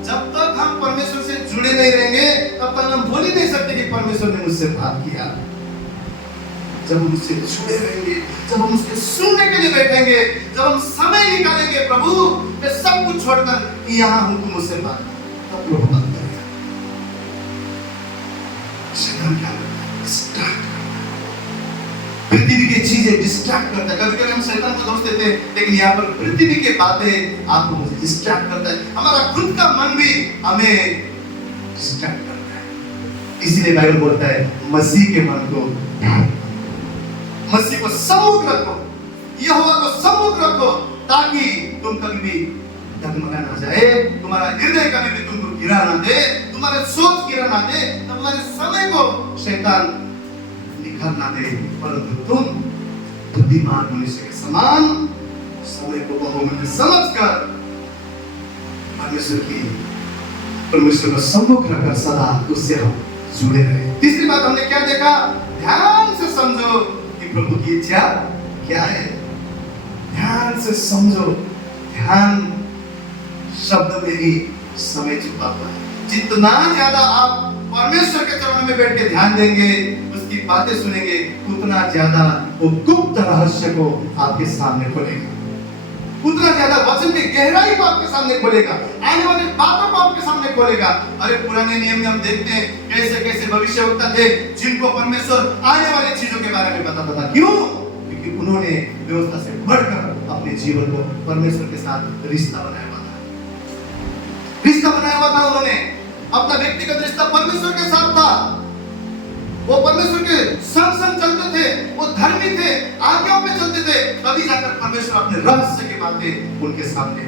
जब तक हम परमेश्वर से जुड़े नहीं रहेंगे तब तक हम बोल ही नहीं सकते कि परमेश्वर ने मुझसे बात किया। जब हम उससे जुड़े रहेंगे, जब हम उसके सुनने के लिए बैठेंगे, जब हम समय निकालेंगे, प्रभु मैं सब कुछ छोड़कर यहाँ हूँ, तुम मुझसे बात कर, तब प्रभु बात करेगा। शैतान क्या करता है, डिस्ट्रैक्ट करता है, पृथ्वी की चीजें डिस्ट्रैक्ट करता है। कभी कभी हम शैतान को दोष देते हैं, लेकिन यहाँ पर पृथ्वी की बातें आपको मुझे डिस्ट्रैक्ट करता है, हमारा खुद का मन भी हमें डिस्ट्रैक्ट करता है। इसीलिए बाइबल बोलता है मसीह के मन को, मसीह को सम्मुख रखो, यहोवा को सम्मुख रखो, ताकि तुम कभी भी डगमगा ना जाए, तुम्हारा हृदय कभी भी तुमको गिरा ना दे, तुम्हारे सोच गिरा ना दे, तुम्हारे समय को शैतान निकाल ना दे, परंतु तुम बुद्धिमान मनुष्य के समान समय को बहुमूल्य समझकर परमेश्वर को सम्मुख रखकर सदा उससे हम जुड़े रहे। तीसरी बात हमने क्या देखा, ध्यान से समझो प्रभु की इच्छा क्या है, ध्यान से समझो। ध्यान शब्द में ही समय छुपा हुआ है। जितना ज्यादा आप परमेश्वर के चरणों में बैठ के ध्यान देंगे, उसकी बातें सुनेंगे, उतना ज्यादा वो गुप्त रहस्य को आपके सामने खोलेगा, उतना ज्यादा वचन की गहराई को आपके सामने खोलेगा, आने वाली बातों को आपके सामने खोलेगा। अरे पुराने नियम में हम देखते हैं कैसे कैसे भविष्यवक्ता थे जिनको परमेश्वर आने वाली चीजों के बारे में बताता था। क्यों? क्योंकि उन्होंने व्यवस्था से बढ़कर अपने जीवन को परमेश्वर के साथ रिश्ता बनाया हुआ था। रिश्ता बनाया हुआ था उन्होंने, अपना व्यक्तिगत रिश्ता परमेश्वर के साथ था। वो परमेश्वर के संग संग चलते थे, वो धर्मी थे, आज्ञाओं पे चलते थे, तभी जाकर परमेश्वर अपने रहस्य की बातें उनके सामने।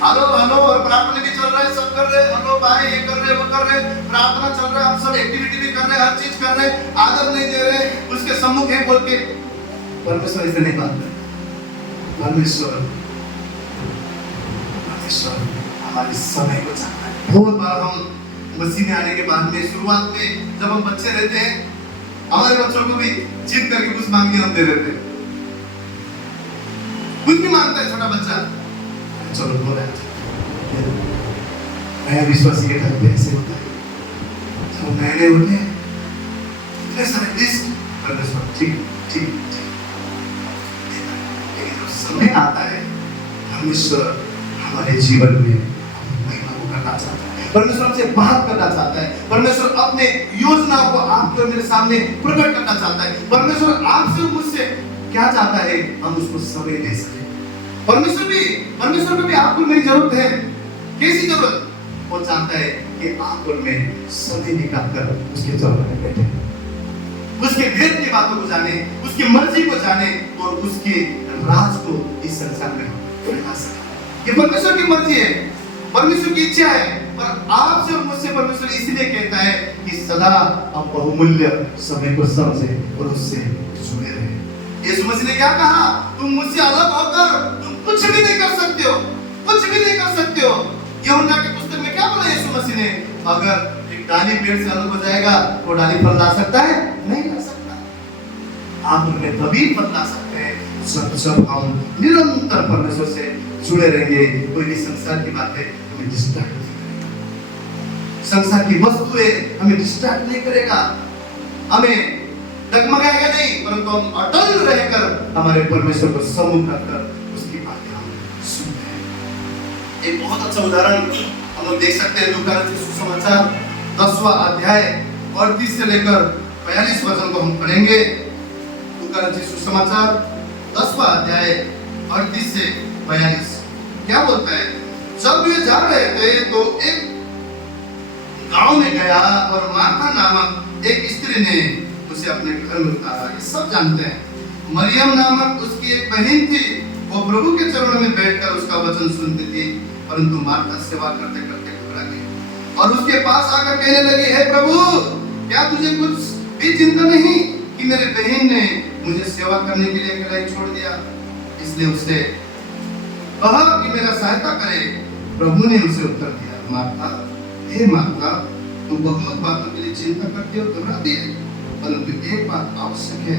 हेलो हेलो, और प्रार्थना भी चल रहा है, सब कर रहे, हेलो भाई, ये कर रहे, वो कर रहे, प्रार्थना चल रहा है, हम सब एक्टिविटी भी कर रहे, हर चीज कर रहे, आदर नहीं दे रहे, उसके सम्मुख है बोल के परमेश्वर इसे नहीं बात करता। परमेश्वर हमारे समय को जानता है। बहुत बार हम मसीह में आने के बाद में, शुरुआत में जब हम बच्चे रहते हैं, हमारे बच्चों को भी जिद करके कुछ मांगने हम दे देते हैं। कुछ भी मांगता है छोटा बच्चा, चलो बोला नया विश्वासी के घर पे ऐसे होता है, जब नए नए होते हैं इतने सारे लिस्ट परमेश्वर ठीक ठीक ठीक, लेकिन जब समय आता है परमेश्वर हमारे जीवन में महिमा को करना चाहता है, परमेश्वर हमसे बात करना चाहता है, परमेश्वर अपने योजनाओं को आपके और मेरे सामने प्रकट करना चाहता है। परमेश्वर आपसे और मुझसे क्या चाहता है, हम उसको समय दे सके। परमेश्वर को भी आपको मेरी जरूरत है। कैसी जरूरत? वो चाहता है कि आप और मैं समय निकाल कर उसके चरण में बैठे, उसके भेद की बातों को जाने, उसकी मर्जी को जाने और उसके राज को इस संसार में फैला सके। ये परमेश्वर की मर्जी है, परमेश्वर की इच्छा है। पर आपसे और मुझसे परमेश्वर इसलिए कहता है कि सदा आप बहुमूल्य समय को समझे और उससे जुड़े रहे। यीशु मसीह ने क्या कहा? तुम मुझसे अलग होकर तुम कुछ भी नहीं कर सकते हो, कुछ भी नहीं कर सकते हो। यूहन्ना की पुस्तक में क्या बोला यीशु मसीह ने? अगर एक डाली पेड़ से अलग हो जाएगा, वो डाली फल ला सकता है? नहीं ला सकता। आप उनमें तभी फल ला सकते हैं जब हम निरंतर परमेश्वर से जुड़े रहेंगे। कोई भी संसार की बातें हमें डिस्ट्रैक्ट नहीं करेगा, संसार की वस्तुएं हमें डिस्ट्रैक्ट नहीं करेगा, हमें डगमगाएगा नहीं, परंतु हम अटल रहकर हमारे परमेश्वर को सम्मुख रखकर उसकी बातें हम सुनते हैं। एक बहुत अच्छा उदाहरण हम लोग देख सकते हैं लूका रचित सुसमाचार 10वां अध्याय 38 से लेकर 42 वचन को हम पढ़ेंगे। लूका रचित सुसमाचार 10वां अध्याय 38 से 42 क्या बोलता है? जब वे जा रहे थे तो एक गांव में गया और मार्था नामक एक स्त्री ने उसे अपने घर में उतारा। ये सब जानते हैं। मरियम नामक उसकी एक बहन थी, वो प्रभु के चरणों में बैठकर उसका वचन सुनती थी, परंतु मार्था सेवा करते करते घबरा गई और उसके पास आकर कहने लगी, हे प्रभु, क्या तुझे कुछ भी चिंता नहीं कि मेरी बहन ने मुझे सेवा करने के लिए अकेला ही छोड़ दिया? इसलिए उससे कहा कि मेरा सहायता करे। प्रभु ने उसे उत्तर दिया, मार्था, हे मार्था, तू बहुत बातों के लिए चिंता करती हो, घबराती है, परंतु एक बात आवश्यक है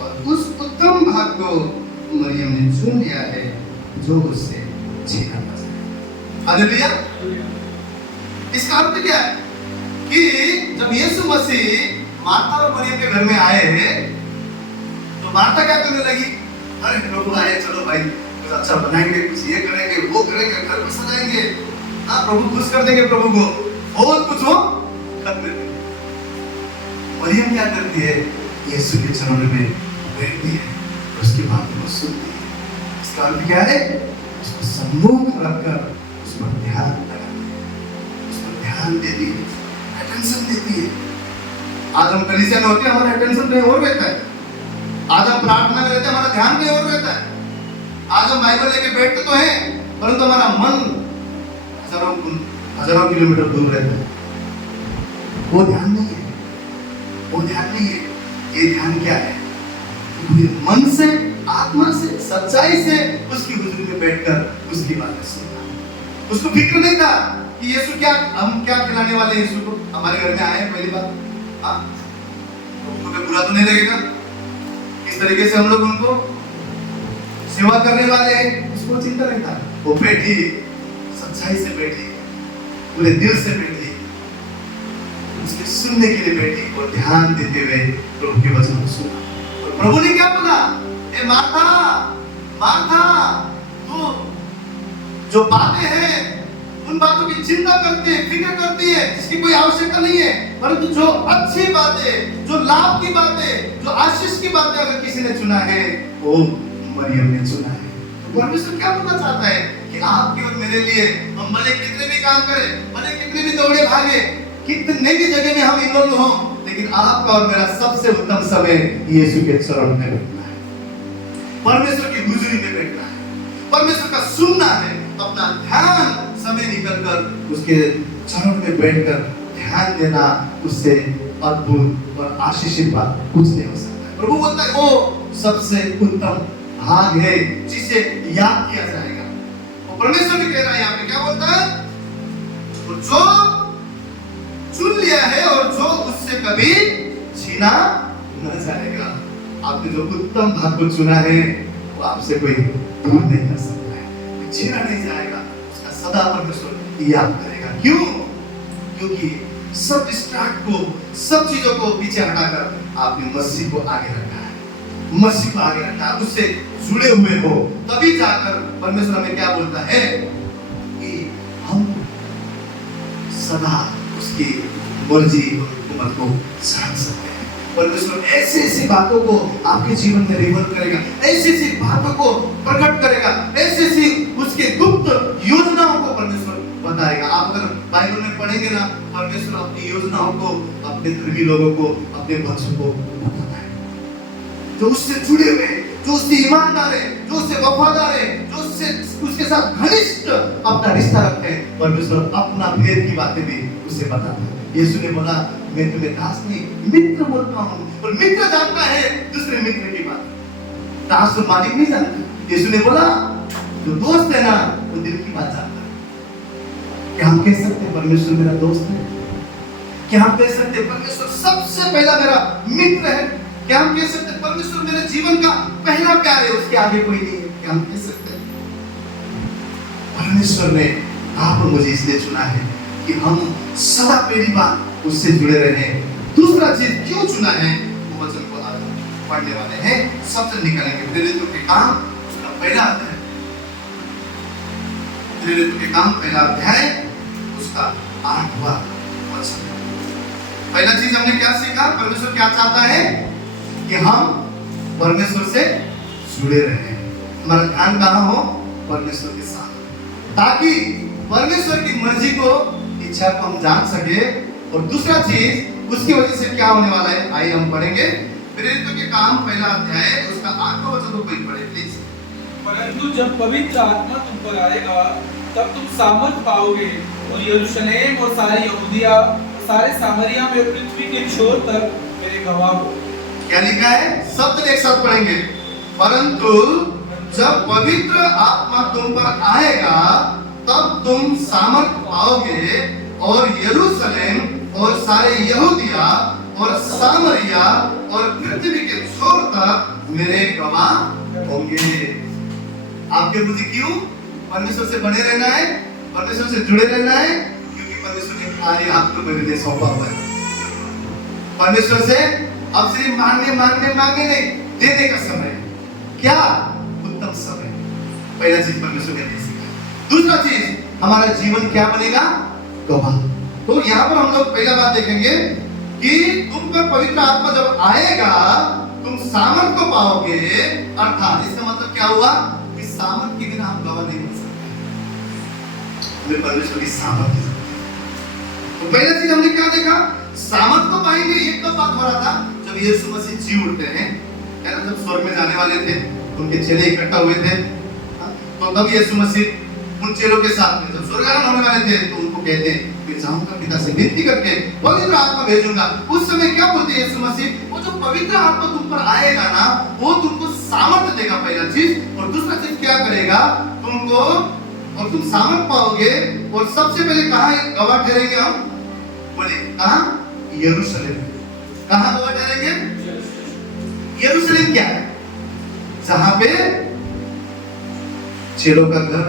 और उस उत्तम भाग को मरियम ने चुन लिया है जो उससे छीना ना जाए। हालेलुया। इसका अर्थ क्या है कि जब यीशु मसीह मार्था और मरियम के घर में आए तो मार्था क्या करने लगी? अरे प्रभु आए, चलो भाई कुछ अच्छा बनाएंगे, कुछ ये करेंगे, वो करेंगे, घर को सजाएंगे, हाँ प्रभु खुश कर देंगे प्रभु को, बहुत कुछ हो करने देंगे। मरियम क्या करती है? यीशु के चरणों में बैठती है, उसकी बातों को सुनती है। इसका अर्थ क्या है? उसको सम्मुख रखकर उस पर ध्यान लगाती है, उस पर ध्यान देती है, अटेंशन देती है। आज हम कलीसिया में होते हैं, हमारा अटेंशन कहीं और रहता है। आज हम प्रार्थना में रहते हैं, हमारा ध्यान कहीं और रहता है। आज हम बाइबल लेके बैठते तो हैं, परंतु हमारा मन हजारों किलोमीटर दूर रहता है। वो ध्यान नहीं है, वो ध्यान नहीं है। ये ध्यान क्या है? मन से, आत्मा से, सच्चाई से उसकी हुजूरी में बैठकर उसकी बातें सुनना। उसको फिक्र नहीं था कि यीशु क्या, हम क्या खिलाने वाले हैं यीशु को। हमारे घर में आए पहली बार, हाँ तो बुरा तो नहीं लगेगा किस तरीके से हम लोग उनको सेवा करने वाले हैं, उसको चिंता नहीं था। वो बैठी, सच्चाई से बैठी, पूरे दिल से बैठी, उसके सुनने के लिए बैठी और ध्यान देते हुए प्रभु के वचन को सुना। और प्रभु ने क्या बोला? ए मार्था, मार्था, तू जो बातें हैं उन बातों की चिंता करती है, फिक्र करती है जिसकी कोई आवश्यकता नहीं है, परंतु जो अच्छी बातें, जो लाभ की बातें, जो आशीष की बातें अगर किसी ने चुना है, वो मरियम ने चुना है। तो परमेश्वर क्या बोलना चाहता है कि आपके और मेरे लिए हम भले कितने भी काम करें, भले कितने भी दौड़े भागे, कितने भी जगह में हम इन्वॉल्व हों, लेकिन आपका और मेरा सबसे उत्तम समय यीशु के चरण में बैठना है, परमेश्वर की हुजूरी में बैठना है, परमेश्वर का सुनना है, अपना ध्यान समय निकलकर उसके चरण में बैठकर ध्यान देना, उससे अद्भुत और आशीषित बात कुछ नहीं हो सकता। प्रभु बोलता है वो सबसे उत्तम भाग है जिसे याद किया जाएगा। और परमेश्वर भी कह रहा है यहाँ पे, क्या बोलता है, तो जो चुन लिया है और जो उससे कभी छीना न जाएगा। आपने जो उत्तम भाग को चुना है वो आपसे कोई दूर नहीं कर सकता है, छीना नहीं जाएगा, उसका सदा परमेश्वर याद करेगा। क्यों? क्योंकि सब डिस्ट्रैक्ट को, सब चीजों को पीछे हटाकर आपने मसीह को आगे रखा है, मसीह को आगे रखा है, उससे जुड़े हुए हो, तभी जाकर परमेश्वर हमें क्या बोलता है कि हम सदा उसकी मर्जी और हुकूमत को जान सकते हैं। परमेश्वर ऐसी ऐसी बातों को आपके जीवन में रिवल करेगा, ऐसी ऐसी बातों को प्रकट करेगा, ऐसी ऐसी उसके गुप्त योजनाओं को परमेश्वर बताएगा। आप अगर बाइबल में पढ़ेंगे ना, परमेश्वर अपनी योजनाओं को अपने धर्मी लोगों को, अपने बच्चों को बताता है, जो उससे जुड़े हुए, जो उससे ईमानदार है, जो उससे वफादार है, जो उसके साथ घनिष्ठ अपना रिश्ता रखते हैं, परमेश्वर अपना भेद की बातें भी उसे बताता है। यीशु ने बोला, मैं तुम्हें दास नहीं मित्र बोलता हूँ, और मित्र जानता है दूसरे मित्र की बात, दास और मालिक नहीं जानता। यीशु ने बोला, जो दोस्त है ना वो दिल की बात जानता है। क्या हम कह सकते हैं परमेश्वर मेरा दोस्त है? क्या हम कह सकते हैं परमेश्वर सबसे पहला मेरा मित्र है? क्या हम कह सकते हैं परमेश्वर मेरे जीवन का पहला प्यार है, उसके आगे कोई नहीं है? क्या हम कह सकते हैं? परमेश्वर ने आप और मुझे इसलिए चुना है कि हम सदा पहली बात उससे जुड़े रहे। दूसरा चीज क्यों चुना है, वो वचन को आज पढ़ने वाले हैं, सबसे निकलेंगे। प्रेरितों के काम उसका पहला अध्याय, प्रेरितों के काम पहला अध्याय उसका 8वां वचन। पहला चीज हमने क्या सीखा, परमेश्वर क्या चाहता है कि हम परमेश्वर से जुड़े रहे, हमारा ध्यान कहाँ हो, परमेश्वर के साथ, ताकि परमेश्वर की मर्जी को, इच्छा को हम जान सके। और दूसरा चीज उसकी वजह से क्या होने वाला है, आइए हम पढ़ेंगे प्रेरितों के काम पहला अध्याय उसका 8वां वचन को कोई पढ़े प्लीज। परंतु जब पवित्र आत्मा तुम पर आएगा तब तुम सामर्थ पाओगे, और यरूशलेम और सारी यहूदिया सारे सामरिया में पृथ्वी के छोर तक मेरे गवाह हो। क्या लिखा है, शब्द एक साथ पढ़ेंगे। परंतु जब पवित्र आत्मा तुम पर आएगा तब तुम सामर्थ पाओगे, और यरूशलेम और सारे यहूदिया और सामरिया और पृथ्वी के छोर तक मेरे गवाह होंगे। आपके मुझे क्यों परमेश्वर से बने रहना है, परमेश्वर से जुड़े रहना है? क्योंकि परमेश्वर ने कार्य आपको मेरे लिए सौंपा हुआ है। परमेश्वर से अब सिर्फ मांगने मांगने मांगने नहीं, देने का समय, क्या उत्तम समय। पहला चीज परमेश्वर ने दे सिखा। दूसरा चीज, हमारा जीवन क्या बनेगा, गवाह। तो यहाँ पर हम लोग पहला बात देखेंगे कि तुम पर पवित्र आत्मा जब आएगा तुम सामर्थ को पाओगे। अर्थात इसका मतलब क्या हुआ कि सामर्थ के बिना हम गवाह नहीं बन सकते, परमेश्वर की सामर्थ। तो पहला चीज हमने क्या देखा, सामर्थ को पाएंगे। ये कब बात हो रहा था, जब यीशु मसीह जी उठते हैं, है ना, जब स्वर्ग में जाने वाले थे, उनके चेले इकट्ठा हुए थे, तो तब यीशु मसीह उन चेलों के साथ में जब स्वर्गारोहण होने वाले थे, तो उनको कहते हैं कि जाऊंगा पिता से विनती करके पवित्र आत्मा भेजूंगा। उस समय क्या बोलते हैं यीशु मसीह, वो जो पवित्र आत्मा तुम पर आएगा ना, वो तुमको सामर्थ देगा, पहला चीज। और दूसरा चीज क्या करेगा तुमको, और तुम सामर्थ पाओगे। और सबसे पहले कहाँ गवाह ठहरेंगे हम, बोले कहाँ, यरूशलेम। कहाँ गवाह ठहरेंगे, यरूशलेम क्या है, जहां पे चेलों का घर,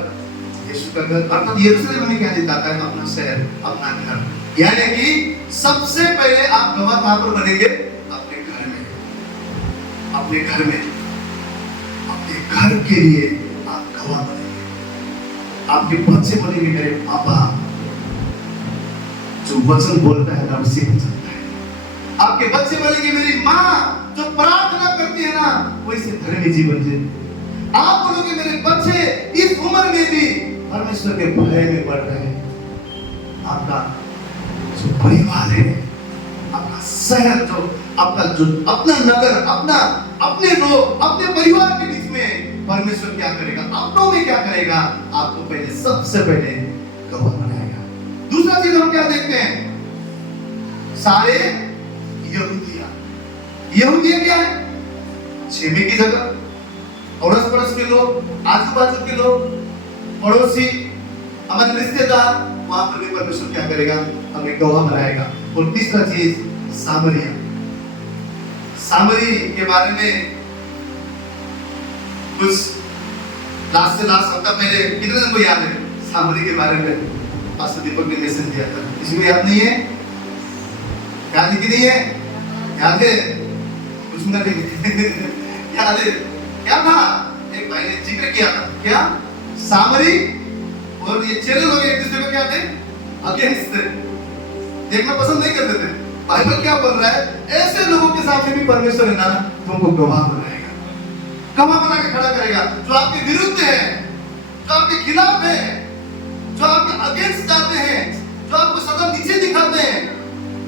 यीशु का घर, अर्थात यरूशलेम हमें क्या दिखाता है, अपना शहर, अपना घर। यानी कि सबसे पहले आप गवाह कहां पर बनेंगे, अपने घर में, अपने घर में, अपने घर के लिए आप गवाह बनेंगे। आपके बच्चे बोलेंगे मेरे पापा, जो वचन बोलता है ना उसी पे चलता है। आपके बच्चे बोलेंगे मेरी माँ जो प्रार्थना करती है ना वो इसे धर्मी जीवन जीती। आप बोलोगे मेरे बच्चे इस उम्र में भी परमेश्वर के भय में बढ़ रहे हैं। आपका जो परिवार है, आपका शहर, जो आपका जो अपना नगर, अपने लोग, अपने परिवार के बीच में परमेश्वर क्या करेगा, अपनों में क्या करेगा, आपको पहले सबसे पहले गवाह बनाएगा। दूसरा चीज हम क्या देखते हैं, सारे यहूदिया क्या है, छेमे की जगह, अड़ोस पड़ोस के लोग, आजू बाजू के लोग, पड़ोसी, हमारे रिश्तेदार, वहां पर भी परमेश्वर क्या करेगा, हमें गवाह बनाएगा। और तीसरा चीज सामरी के बारे में कुछ लास्ट हफ्ता पहले कितने जन को याद है सामरी के बारे में? पास्टर दीपक ने मैसेज दिया था, किसी को याद नहीं है? याद है कि नहीं है? याद है? कुछ ना नहीं याद है? क्या था? एक भाई ने जिक्र किया था, क्या? सामरी और ये चेले लोग एक दूसरे को क्या थे? अगेंस्ट थे, देखना पसंद नहीं करते थे। बाइबल क्या बोल रहा है, ऐसे लोगों के सामने भी परमेश्वर है ना तुमको गवाह बनाएगा, गवाह बना के खड़ा करेगा। जो आपके विरुद्ध है, जो आपके खिलाफ है, जो आपके अगेंस्ट जाते हैं, जो आपको सदा नीचे दिखाते हैं,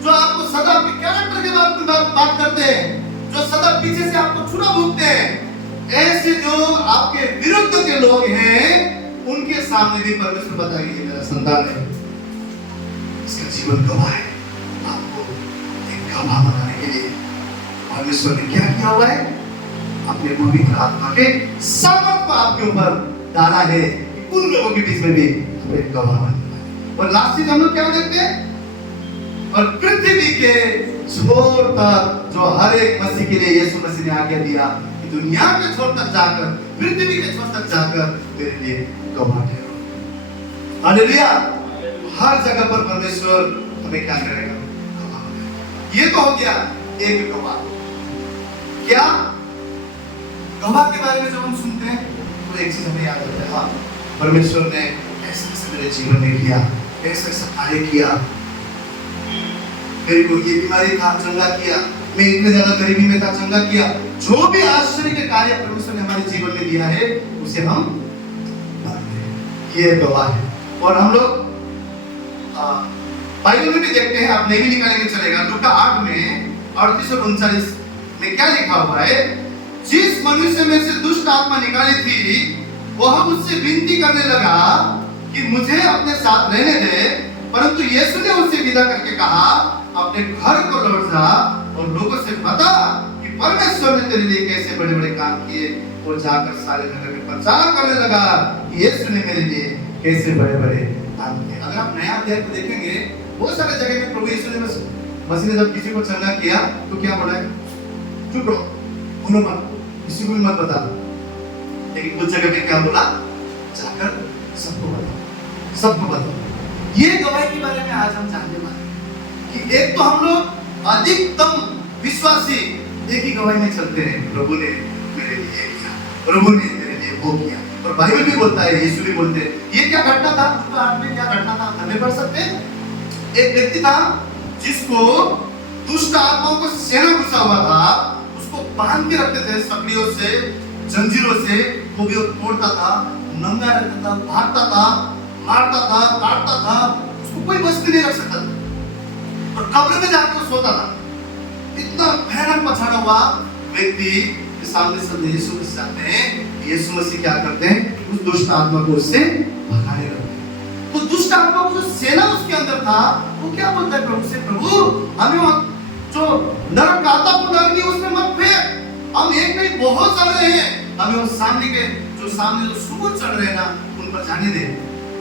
जो आपको सदा आपके कैरेक्टर के बारे में बात करते हैं, जो सदा पीछे से आपको छुरा भूखते हैं, ऐसे जो आपके विरुद्ध के लोग हैं उनके सामने भी परमेश्वर बताएगा ये मेरा संतान है, इसका जीवन गवाह है। आपको एक गवाह बनाने के लिए परमेश्वर ने क्या किया हुआ है, अपने पवित्र आत्मा के सामर्थ को आपके ऊपर डाला है कि उन लोगों के बीच में भी एक गवाह बनना। और लास्ट चीज हम लोग क्या देखते हैं, और पृथ्वी के छोर तक, जो हर एक मसीह के लिए यीशु मसीह ने आज्ञा दिया कि दुनिया के छोर तक जाकर, पृथ्वी के छोर तक जाकर मेरे लिए गवाह ठहरो। हालेलुया। हर जगह पर परमेश्वर हमें क्या करेगा, गवाह बनाएगा। ये तो हो गया एक गवाह। क्या गवाह के बारे में जब हम सुनते हैं तो एक चीज हमें याद आता है, हाँ परमेश्वर ने ऐसा मेरे जीवन में किया, ऐसा कार्य किया, मेरे को ये बीमारी था चंगा किया, मैं इतने ज्यादा गरीबी में था चंगा किया। जो भी आश्चर्य के कार्य परमेश्वर ने हमारे जीवन में दिया है उसे हम मानते हैं, ये गवाह है। और हम लोग बाइबल में भी देखते हैं, आप नहीं भी निकालेंगे चलेगा, लूका 8 में 38 और 39 में क्या लिखा हुआ है, जिस मनुष्य में से दुष्ट आत्मा निकाली थी वह मुझसे विनती करने लगा कि मुझे अपने साथ रहने दे, परंतु यीशु ने उसे विदा करके कहा अपने घर को लौट जा और लोगों से बता कि परमेश्वर ने तेरे लिए कैसे बड़े बड़े काम किए। और जाकर सारे नगर में प्रचार करने लगा कि यीशु ने मेरे लिए कैसे बड़े बड़े काम किए। अगर आप नया अध्याय को देखेंगे, बहुत सारे जगह में प्रभु यीशु ने मसीह ने जब किसी को चंगा किया तो क्या बोला है, चुप रहो, बोलो मत, किसी को भी मत बता। लेकिन कुछ जगह में क्या बोला, जाकर सबको बताओ। ये गवाही के बारे में आज हम जानने वाले कि एक तो हम लोग अधिकतम विश्वासी एक ही गवाही में चलते हैं, प्रभु ने मेरे लिए किया, प्रभु ने मेरे लिए वो किया। और बाइबल भी बोलता है, यीशु भी बोलते हैं। ये क्या घटना था, तो आज में क्या घटना था हमें पढ़ सकते हैं। एक व्यक्ति था जिसको दुष्ट आत्माओं को सेना घुसा हुआ था, उसको बांध के रखते थे सकड़ियों से, जंजीरों से, वो भी तोड़ता था, नंगा रखता था, भागता था, मारता था, काटता था, उसको कोई बस्ती नहीं रख सकता था। और कब्र में जाकर सोता था। इतना भयानक पछाड़ा हुआ व्यक्ति के सामने सब यीशु मसीह जाते हैं। यीशु मसीह क्या करते हैं, उस दुष्ट आत्मा को उससे भगाने लगते हैं। तो दुष्ट आत्मा को जो सेना उसके अंदर था वो क्या बोलता है प्रभु से, प्रभु हमें जो नरक आता को अग्नि उसमें मत फेंक, हम एक नहीं बहुत सारे हैं, हमें उस सामने जो सूर चढ़ रहे हैं ना उन पर जाने दे।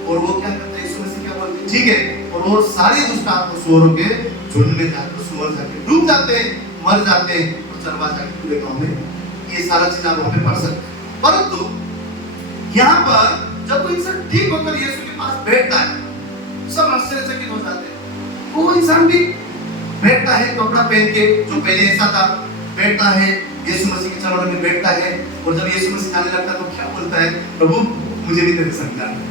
और वो क्या करते हैं, यीशु मसीह क्या बोलते हैं, ठीक है। और वो सारी दुष्ट आत्मा सूअरों के झुंड में जाकर सूअर जाके डूब जाते हैं, मर जाते हैं और चरवा जाके पूरे गांव में। ये सारा चीज आप वहां पे पढ़ सकते हैं। परंतु यहाँ पर जब कोई इंसान ठीक होकर यीशु के पास बैठता है, सब आश्चर्यचकित हो जाते हैं। वो इंसान भी बैठता है कपड़ा पहन के, जो पहले ऐसा था, बैठता है यीशु मसीह के चरणों में बैठता है। और जब यीशु मसीह आने लगता है तो क्या बोलता है, प्रभु मुझे भी तेरे संग जाना है,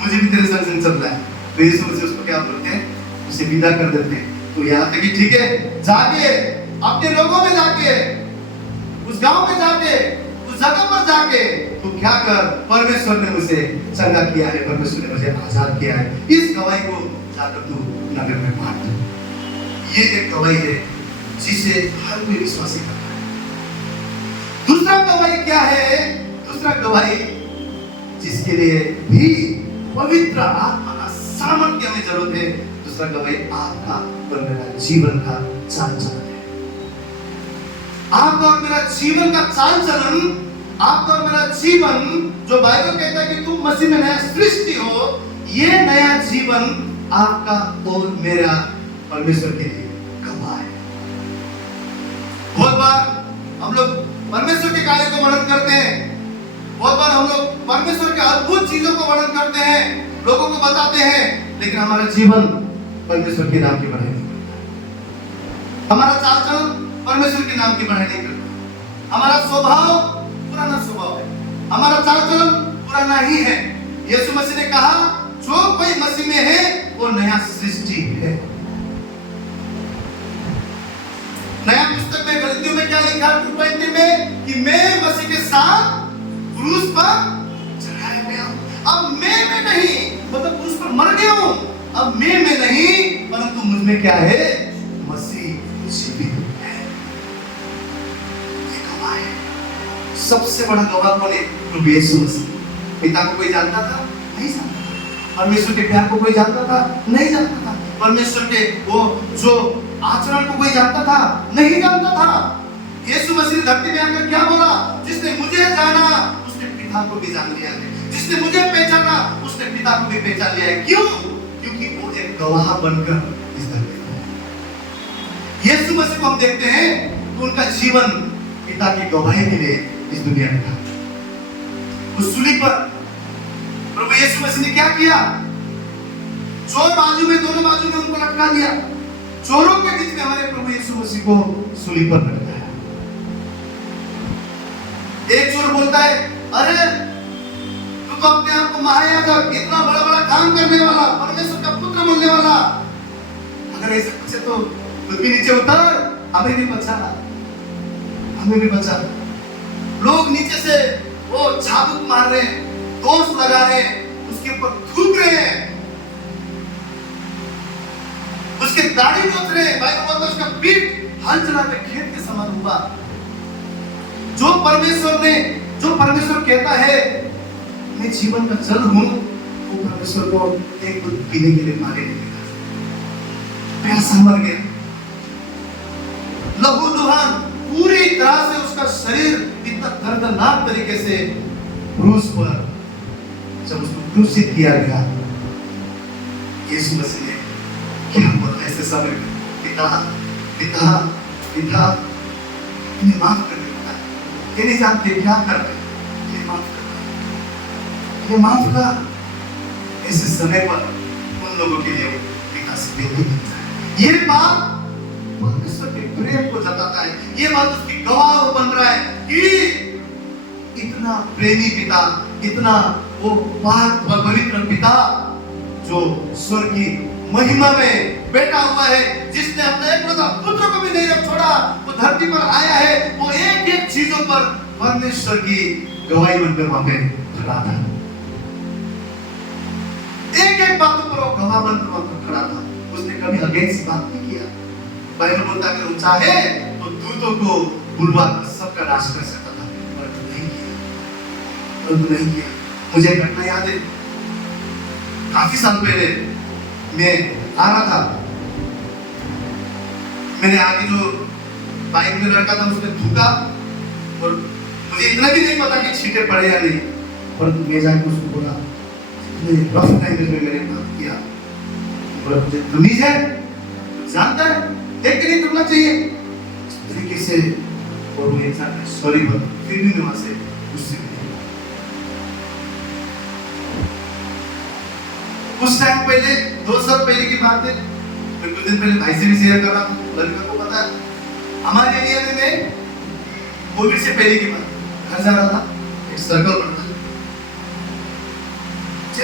मुझे भी तेरे संग संग चलना है। तो यीशु मसीह उसको क्या बोलते हैं, उसे विदा कर देते हैं। तो यहाँ तक कि ठीक है, जाके अपने लोगों में जाके, उस गांव में जाके, उस जगह पर जाके तो क्या कर, परमेश्वर ने मुझे चंगा किया है, परमेश्वर ने मुझे आजाद किया है, इस गवाही को जाकर तू नगर में बांट। ये एक गवाही है जिसे हर कोई विश्वासी करता है। दूसरा गवाही क्या है? दूसरा गवाही जिसके लिए भी पवित्र आत्मा का सामर्थ्य हमें जरूरत है। दूसरा गवाही आपका और मेरा जीवन का चाल चलन है। आपका और मेरा जीवन का चाल चलन, आपका और मेरा जीवन, जो बाइबल कहता है कि तुम मसीह में नया सृष्टि हो, ये नया जीवन आपका और मेरा परमेश्वर के लिए गवाह है। बहुत बार हम लोग परमेश्वर के कार्य को वर्णन करते हैं, बहुत बार हम लोग परमेश्वर के अद्भुत चीजों को वर्णन करते हैं, लोगों को बताते हैं, लेकिन हमारा जीवन परमेश्वर के नाम की बढ़ाई नहीं करता। हमारा चाल चलन परमेश्वर के नाम की बढ़ाई नहीं करता। हमारा स्वभाव पुराना स्वभाव है, हमारा चाल चलन पुराना ही है। यीशु मसीह ने कहा, जो कोई मसीह में है वो नया सृष्टि है। नया पुस्तक में गलतियों में क्या लिखा 2:20 में कि मैं मसीह के साथ क्रूस पर चढ़ाया गया हूं। अब मैं में नहीं, मतलब क्रूस पर मर गया हूं। अब मैं में नहीं, परंतु मुझ में क्या है? मसीह जीवित है। ये गवाह है। सबसे बड़ा गवाह कौन है? प्रभु यीशु मसीह। पिता को कोई जानता था? नहीं जानता था। परमेश्वर के प्यार को कोई जानता था? नहीं जानता था। परमेश्वर के वो जो आचरण को कोई जानता था? नहीं जानता था। यीशु मसीह धरती में आकर क्या बोला? जिसने मुझे जाना उसने पिता को भी जान लिया है, जिसने मुझे पहचाना उसने पिता को भी पहचान लिया है। क्यों? क्योंकि वो एक गवाह बनकर इस धरती में। यीशु मसीह को हम देखते हैं तो उनका जीवन पिता की गवाही के लिए इस दुनिया में था। उस सूली पर प्रभु यीशु मसीह ने क्या किया? चोर बाजू में, दोनों बाजू में उनको लटका दिया। चोरों के बीच में हमारे प्रभु यीशु मसीह को सूली पर लटकाया। एक चोर बोलता है, अरे तू तो अपने आप को महायाजक, इतना बड़ा बड़ा काम करने वाला, परमेश्वर का पुत्र बोलने वाला, अगर ऐसा कुछ है तो तू भी नीचे उतर, हमें भी बचा, हमें भी बचा। लोग नीचे से वो झाबुक मार रहे हैं, दोष लगा रहे हैं, उसके ऊपर थूक रहे हैं, उसके दाढ़ी नोच रहे हैं। बाइबल बोलता है उसका पीठ हल चलाते खेत के समान हुआ। जो परमेश्वर कहता है मैं जीवन का जल हूं, वो परमेश्वर को एक दूध पीने के लिए मारे नहीं देगा। प्यासा मर गया, लहू लुहान पूरी तरह से उसका शरीर इतना दर्दनाक तरीके से क्रूस पर जब उसको क्रूसित किया गया, यीशु मसीह ने क्या बोला ऐसे समय में? पिता पिता पिता इन्हें माफ कर देता है, ये नहीं जानते क्या कर रहे हैं, ये माफ कर, ये माफ कर। ऐसे समय पर उन लोगों के लिए पिता से विनती करता है। ये बात परमेश्वर के प्रेम को जताता है, ये बात उसकी गवाह बन रहा है कि इतना प्रेमी पिता, इतना वो पाक व पवित्र पिता जो स्वर्ग की महिमा में बैठा हुआ है, जिसने अपने एकलौता पुत्र को भी नहीं रख छोड़ा, वो धरती पर आया है, वो एक एक चीजों पर परमेश्वर की गवाही बनकर वहां पे खड़ा था। एक एक बातों पर वो गवाह बनकर वहां पर खड़ा था। उसने कभी अगेंस्ट बात नहीं किया। बाइबल बोलता है अगर वो चाहे तो दूतों को बुलवाकर सबका नाश कर सकता था, परंतु नहीं किया, परंतु नहीं किया। मुझे एक घटना याद है, काफी साल पहले मैं आ रहा था, मेरे आगे जो बाइक में लड़का था उसने थूका, और मुझे इतना भी नहीं पता कि छींटे पड़े या नहीं, परंतु मैं जाकर उसको बोला, रफ लैंग्वेज में मैंने बात किया, बोला मुझे तमीज है, जानता है, देख के नहीं तुरना चाहिए, इस तरीके से। और वो इंसान ने सॉरी बोला, फिर भी मैं वहां से गुस्से में। कुछ टाइम पहले, 2 साल पहले की बात है, मैं कुछ दिन पहले भाई से भी शेयर कर रहा हूँ, लड़का को पता है, हमारे एरिया में मैं कोविड से पहले की बात घर जा रहा था, एक सर्कल पड़ता,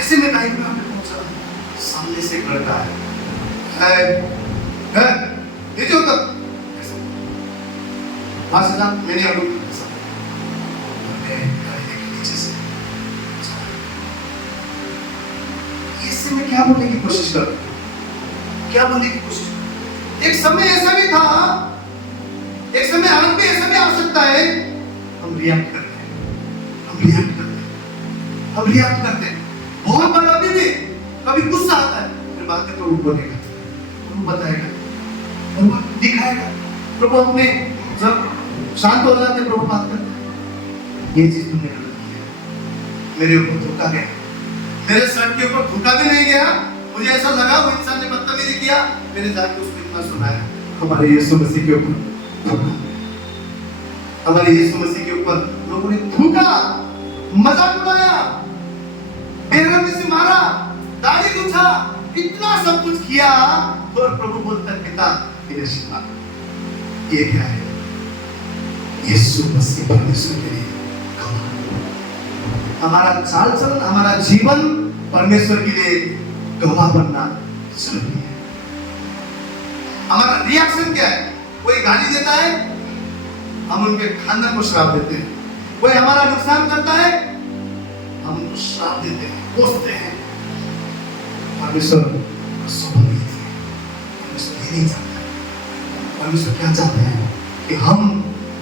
ऐसे में बाइक में हमने पहुंचा, सामने से एक लड़का है नीचे उतर, वहां से जा, मैंने अभी नीचे से इससे मैं क्या बोलने की कोशिश कर, क्या बोलने की कोशिश कर? एक समय ऐसा भी था, एक समय आज भी ऐसा भी आ सकता है, हम रिएक्ट करते हैं, हम रिएक्ट करते हैं। बहुत बार अभी भी कभी गुस्सा आता है, फिर बाद में प्रभु बोलेगा, प्रभु बताएगा, प्रभु दिखाएगा, प्रभु अपने जब शांत हो जाते प्रभु बात करते हैं, ये चीज तुमने गलत की है, मेरे ऊपर धोखा गया, मेरे सर के ऊपर धोखा भी नहीं गया, मुझे ऐसा लगा वो इंसान ने बदतमीजी किया, मैंने जाके उसको इतना सुनाया। हमारे यीशु मसीह के ऊपर, हमारे यीशु मसीह के ऊपर लोगों ने थूका, मजाक उड़ाया, बेरहमी से मारा, दाढ़ी गुंजा, इतना सब कुछ किया, और प्रभु बोलता है पिता इन्हें क्षमा। ये क्या है? यीशु मसीह परमेश्वर के लिए हमारा चाल चलन, हमारा जीवन परमेश्वर के लिए गवाह बनना जरूरी है। हमारा रिएक्शन क्या है? कोई गाली देता है, हम उनके खानदान को श्राप देते हैं, कोई हमारा नुकसान करता है, हम उनको श्राप देते हैं, कोसते हैं। परमेश्वर नहीं चाहता, परमेश्वर क्या चाहते हैं कि हम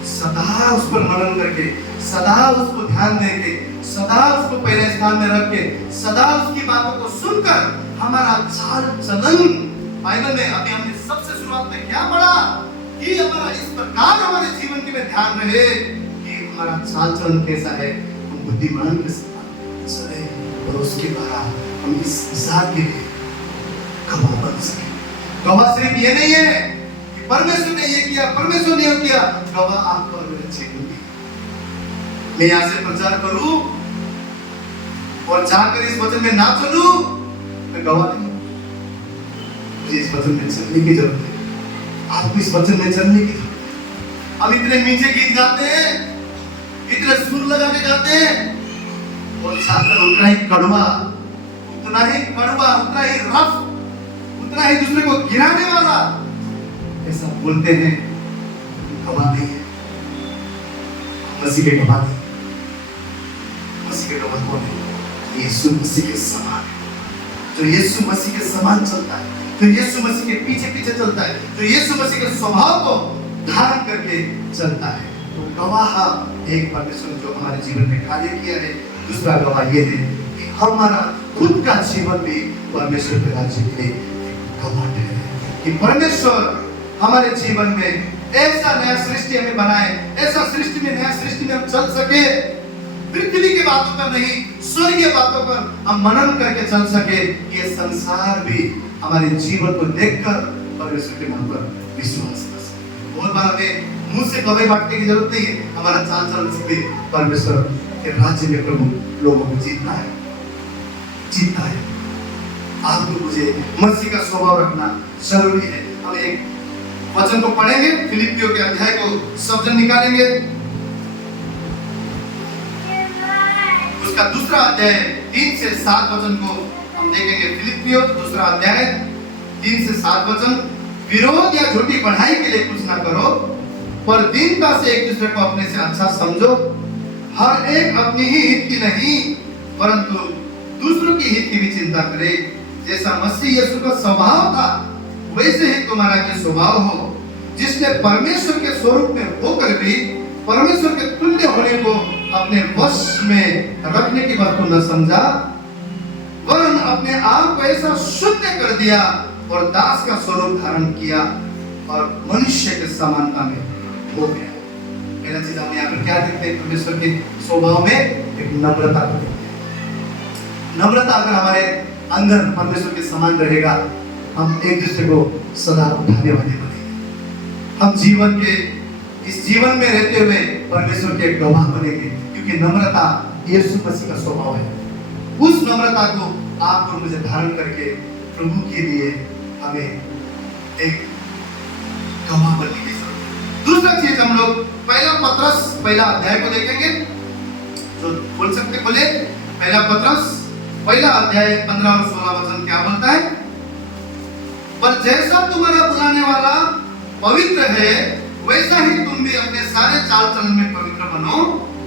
सदा उस पर मनन करके, सदा उसको ध्यान देके, सदा उसको पहले स्थान में रख के, सदा उसकी बातों को सुनकर हमारा चाल चलन, बाइबल में अभी हमने सबसे शुरुआत में क्या पढ़ा कि हमारा इस प्रकार हमारे जीवन के में ध्यान रहे कि हमारा चाल चलन कैसा है, हम बुद्धिमान के साथ चले, और उसके द्वारा हम इस संसार के लिए गवाह बन सके। गवाह सिर्फ ये नहीं है कि परमेश्वर ने ये किया, परमेश्वर ने ये किया, गवाह आपको और मेरे जीवन में। मैं यहाँ से प्रचार करूं और जाकर इस वचन में ना चलूं, मैं गवाह नहीं। मुझे इस वचन में चलने की जरूरत है, आपको इस वचन में चलने की जरूरत है। हम इतने मीठे गीत गाते हैं, इतने सुर लगा के गाते हैं, और छात्र उतना ही कड़वा, उतना ही रफ, उतना ही दूसरे को गिराने वाला ऐसा बोलते हैं। गवाह नहीं है, मसीह के गवाह नहीं, मसीह के गवाह कौन है? यीशु मसीह के समान है, जो यीशु मसीह के समान चलता है, जो यीशु मसीह के पीछे पीछे चलता है, जो यीशु मसीह के स्वभाव को धारण करके चलता है। तो गवाह एक परमेश्वर जो हमारे जीवन में कार्य किया है, दूसरा गवाह ये है कि हमारा खुद का जीवन भी परमेश्वर के राज्य के लिए गवाह है कि परमेश्वर हमारे जीवन में ऐसा नया सृष्टि हमें बनाए, ऐसा सृष्टि में, नया सृष्टि में हम चल सके, पृथ्वी की बातों पर नहीं, स्वर्गीय बातों पर हम मनन करके चल सके। ये संसार भी हमारे जीवन को देखकर परमेश्वर के नाम पर विश्वास कर सके। बहुत बार हमें मुंह से गवाही बांटने की जरूरत नहीं है, हमारा चाल चलन से भी परमेश्वर के राज्य में प्रभु लोगों को जीतना है। आपको मुझे मसीह का स्वभाव रखना जरूरी है। हम एक वचन को पढ़ेंगे, फिलिपियों के अध्याय को सब जन निकालेंगे, उसका दूसरा अध्याय 3 से 7 वचन को हम देखेंगे। फिलिपियों दूसरा अध्याय 3 से 7 वचन। विरोध या झूठी बढ़ाई के लिए कुछ ना करो, पर दीनता से एक दूसरे को अपने से अच्छा समझो। हर एक अपनी ही हित की नहीं, परंतु दूसरों की हित की भी चिंता करे। जैसा मसीह यीशु का स्वभाव था, वैसे ही तुम्हारा भी स्वभाव हो, जिसने परमेश्वर के स्वरूप में होकर भी परमेश्वर के तुल्य होने को अपने वश में रखने की बात को न समझा, वरन अपने आप को ऐसा शून्य कर दिया और दास का स्वरूप धारण किया और मनुष्य के समानता में हो गया। पहला चीज हम यहाँ पर क्या देखते हैं? परमेश्वर के स्वभाव में एक नम्रता को देखते हैं। नम्रता अगर हमारे अंदर परमेश्वर के समान रहेगा, हम एक दूसरे को सदा उठाने वाले बनेंगे। हम जीवन के इस जीवन में रहते हुए परमेश्वर के गवाह बनेंगे, क्योंकि नम्रता यीशु मसीह का स्वभाव है। उस नम्रता को आपको मुझे धारण करके प्रभु के लिए हमें एक गवाह बनने की जरूरत है। दूसरा चीज हम लोग पहला पत्रस पहला अध्याय को देखेंगे, जो बोल सकते बोले। पहला पत्रस पहला अध्याय 15 और 16 वचन क्या बोलता है? पर जैसा तुम्हारा बुलाने वाला पवित्र है, वैसा ही तुम भी अपने सारे चाल चलन में पवित्र बनो,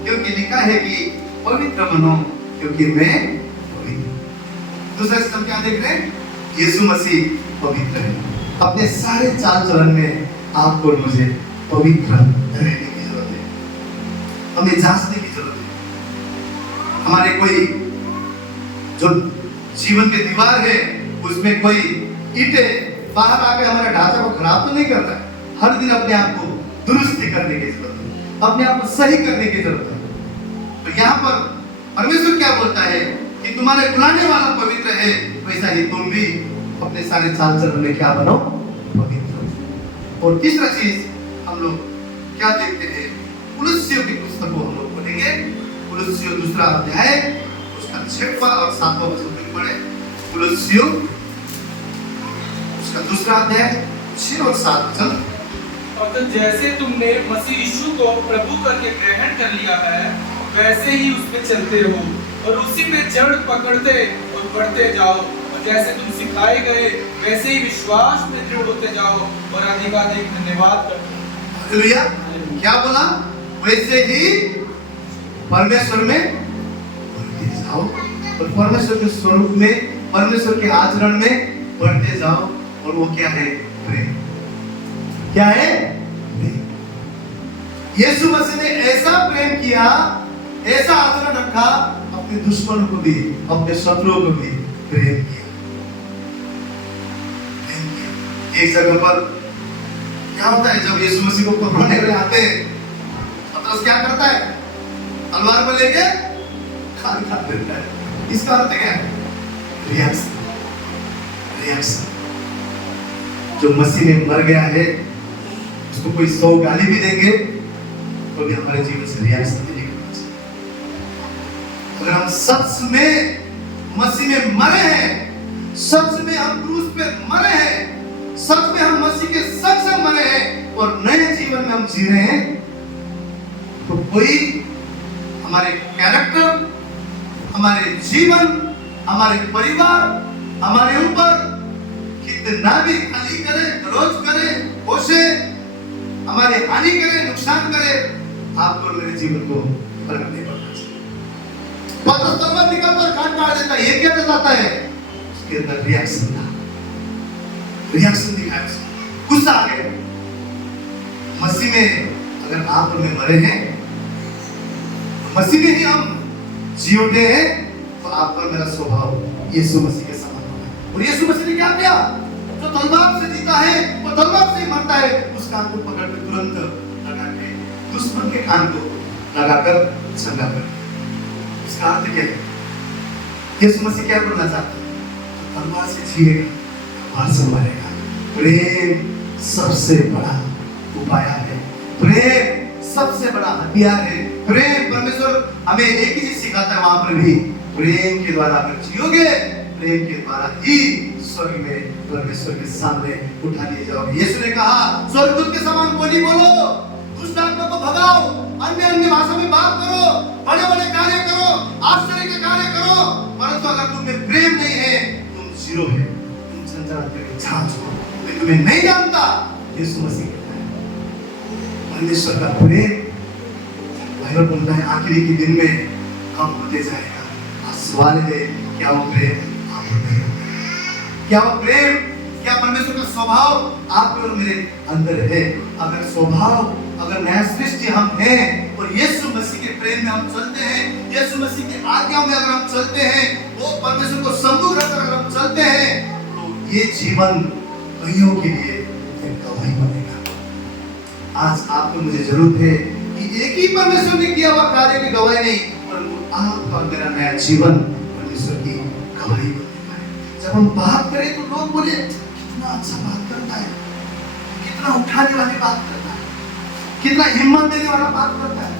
क्योंकि लिखा है कि पवित्र बनो क्योंकि मैं पवित्र। दूसरा स्तंभ क्या देख रहे हैं? यीशु मसीह पवित्र है। अपने सारे चाल चलन में आपको और मुझे पवित्र रहने की जरूरत है, हमें जांचने की जरूरत है। हमारे कोई जो जीवन के दीवार है उसमें कोई ईंटें बाहर आके हमारे ढांचे को खराब तो नहीं कर रहा है। हर दिन अपने आप को दुरुस्ती करने की जरूरत है, अपने आप को सही करने की जरूरत है। तो यहाँ पर परमेश्वर क्या बोलता है कि तुम्हारे बुलाने वाला पवित्र है, वैसा ही तुम भी अपने सारे चाल चलन में क्या बनो? पवित्र। और तीसरा चीज हम लोग क्या देखते हैं? कुलुस्सियों की पुस्तक को हम लोग पढ़ेंगे। कुलुस्सियों दूसरा अध्याय उसका 6वां और 7वां वचन पढ़े। कुलुस्सियों उसका दूसरा अध्याय 6 और 7 वचन। और तो जैसे तुमने मसीह यीशु को प्रभु करके ग्रहण कर लिया है, वैसे ही उसमें चलते हो और उसी में जड़ पकड़ते और बढ़ते जाओ, और जैसे तुम सिखाए गए वैसे ही विश्वास में दृढ़ होते जाओ और अधिकाधिक धन्यवाद करते हो। हालेलुया। क्या बोला? वैसे ही परमेश्वर में बढ़ते जाओ और परमेश्वर के स्वरूप में, परमेश्वर के आचरण में बढ़ते जाओ। और वो क्या है? प्रेम। क्या है? यीशु मसीह ने ऐसा प्रेम किया, ऐसा आचरण रखा, अपने दुश्मनों को भी, अपने शत्रुओं को भी प्रेम किया। एक जगह पर क्या होता है, जब यीशु मसीह को पकड़ने वाले आते हैं, पतरस क्या करता है? तलवार पर लेके खाली खा देता है। इसका अर्थ क्या है? रिएक्शन। रिएक्शन। जो मसीह में मर गया है, उसको कोई 100 गाली भी देंगे तो भी हमारे जीवन से रिएक्शन नहीं करना चाहिए। अगर हम सच में मसीह में मरे हैं, सच में हम क्रूस पे मरे हैं, सच में हम मसीह के सच से मरे हैं और नए जीवन में हम जी रहे हैं, तो कोई हमारे कैरेक्टर, हमारे जीवन, हमारे परिवार, हमारे ऊपर कितना भी खाली करे, रोज करे, कोसे, हमारे हानि करे, नुकसान करे, आपको मेरे जीवन को फर्क नहीं पड़ना चाहिए। पतरस तलवार निकालकर काट देता है। ये क्या बताता है? उसके अंदर रिएक्शन था, रिएक्शन दिखाया, गुस्सा आ गया। मसीह में अगर आप और मैं मरे हैं, मसीह में ही हम जी उठे हैं, तो आपका मेरा स्वभाव यीशु मसीह के समान होगा। और यीशु मसीह ने क्या किया? जो तलवार से जीता है वो तलवार से ही मरता है। उस कान को पकड़ के तुरंत लगा के दुश्मन के कान को लगाकर चंगा कर। इसका अर्थ क्या है? यीशु मसीह क्या करना चाहता है? तलवार से जिएगा, तलवार से मरेगा। प्रेम सबसे बड़ा उपाय है, प्रेम सबसे बड़ा हथियार है। प्रेम, परमेश्वर हमें एक ही चीज सिखाता है वहां पर भी, प्रेम के द्वारा अगर जियोगे, प्रेम के द्वारा ही स्वर्ग में परमेश्वर के सामने उठा लिए जाओगे। यीशु ने कहा, स्वर्गदूत के समान बोली बोलो, दुष्ट आत्मा को भगाओ, अन्य भाषा में बात करो, बड़े बड़े कार्य करो, आश्चर्य के कार्य करो, परंतु अगर तुम में प्रेम नहीं है, तुम जीरो है, तुम संचार करके जांच हो, मैं तुम्हें नहीं जानता। यीशु मसीह कहता है परमेश्वर का प्रेम, बाइबल बोलता है आखिरी के दिन में कम होते जाएगा। सवाल है, क्या वो प्रेम आप में है? क्या वो प्रेम, क्या परमेश्वर का स्वभाव आप और मेरे अंदर है? अगर स्वभाव, अगर नया सृष्टि हम हैं और यीशु मसीह के प्रेम में हम चलते हैं, यीशु मसीह की आज्ञा में अगर हम चलते हैं, वो परमेश्वर को सम्मुख रखकर अगर हम चलते हैं, तो ये जीवन कईयों के लिए एक गवाही बनेगा। आज आपको मुझे जरूरत है कि एक ही परमेश्वर ने किया हुआ कार्य की गवाही नहीं, परंतु आपका और मेरा नया जीवन परमेश्वर की गवाही बनेगा। जब हम बात करें तो लोग बोले कितना अच्छा बात करता है, कितना उठाने वाली बात करता है, कितना हिम्मत देने वाला बात करता है,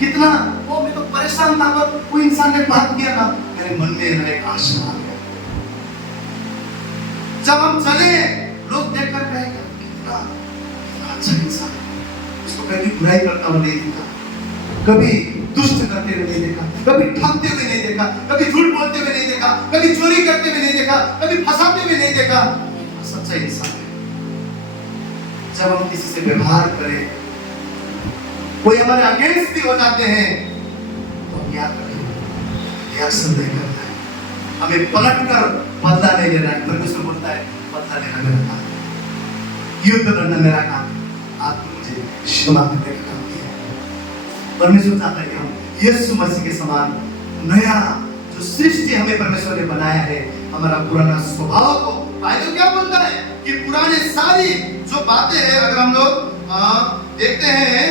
कितना वो मैं तो परेशान था, कोई इंसान ने बात किया ना, मेरे मन में एक आशा आ गया। जब हम चले, लोग देखकर कहेंगे कितना अच्छा इंसान, इसको कभी बुराई करता हुआ नहीं दिखा, कभी दुष्ट करते हुए नहीं देखा, कभी ठगते हुए नहीं देखा, कभी झूठ बोलते हुए नहीं देखा, कभी चोरी करते हुए नहीं देखा, कभी फंसाते हुए नहीं देखा। सच्चा इंसान है। जब हम किसी से व्यवहार करें, कोई हमारे अगेंस्ट भी हो जाते हैं, तो हम क्या करें? रिएक्शन नहीं करना है, हमें पलट कर बदला नहीं लेना है। परमेश्वर बोलता है बदला लेना मेरा काम, युद्ध लड़ना मेरा काम, आपको मुझे क्षमा करने का काम दिया है। परमेश्वर चाहता है कि हम यीशु मसीह के समान नया जो सृष्टि हमें परमेश्वर ने बनाया है, हमारा पुराना स्वभाव को, बाइबल क्या बोलता है कि पुराने सारी जो बातें हैं, अगर हम लोग देखते हैं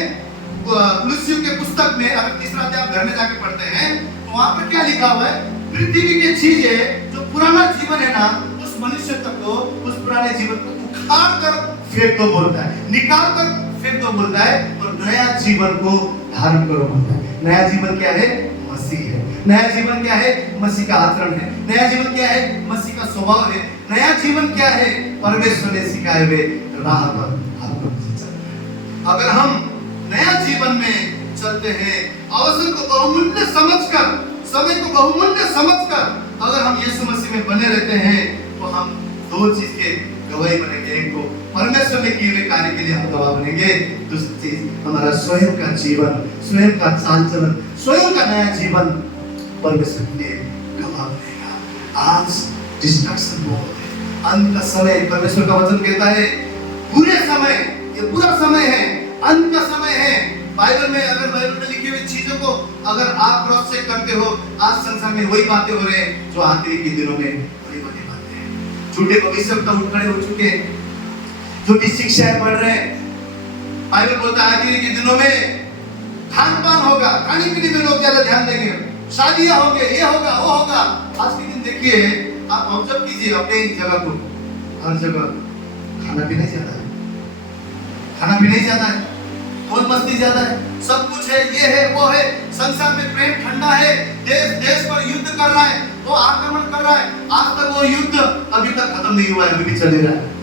कुलुस्सियों के पुस्तक में, अगर तीसरा अध्याय आप घर में जाके पढ़ते हैं तो वहां पर क्या लिखा हुआ है? पृथ्वी की चीजें जो पुराना जीवन है ना, उस मनुष्य तक को, उस पुराने जीवन को उखाड़ कर फेंक दो बोलता है, निकाल कर फेंक दो बोलता है, और नया जीवन को धारण करो बोलता है। नया जीवन क्या है? मसीह है। नया जीवन क्या है? मसीह का आचरण है। नया जीवन क्या है? मसीह का स्वभाव है। नया जीवन क्या है? परमेश्वर ने सिखाए हुए राह पर आपको चलना। अगर हम नया जीवन में चलते हैं, अवसर को बहुमूल्य समझकर, समय को बहुमूल्य समझकर अगर हम यीशु मसीह में बने रहते हैं, तो हम दो चीज के गवाही बनेंगे। एक तो परमेश्वर ने किए हुए कार्य के लिए हम गवाह बनेंगे, दूसरी चीज हमारा स्वयं का जीवन, स्वयं का चाल चलन, स्वयं का नया जीवन परमेश्वर के लिए गवाह बनेगा। आज डिस्ट्रैक्शन बहुत है, अंत का समय, परमेश्वर का वचन कहता है बुरे समय, ये बुरा समय है, अंत का समय है। बाइबल में, अगर बाइबल में लिखी हुई चीजों को अगर आप क्रॉस चेक करते हो, आज संसार में वही बातें हो रहे हैं जो आखिरी के दिनों में बड़ी बड़ी बातें हैं। झूठे भविष्यवक्ता उठ खड़े हो चुके हैं, झूठी शिक्षाएं बढ़ रहे हैं। बाइबल बोलता है आखिरी के दिनों में खान पान होगा, खाने पीने में लोग ज्यादा ध्यान देंगे, शादियां होंगे, ये होगा, वो होगा। आज के दिन देखिए, आप ऑब्जर्व कीजिए अपने जगह को, हर जगह खाना पीना ज्यादा है, खाना पीना ही ज्यादा है, मौज मस्ती ज्यादा है, सब कुछ है, ये है, वो है। संसार में प्रेम ठंडा है, देश देश पर युद्ध कर रहा है, वो आक्रमण कर रहा है। आज तक वो युद्ध अभी तक खत्म नहीं हुआ है, अभी भी चल रहा है।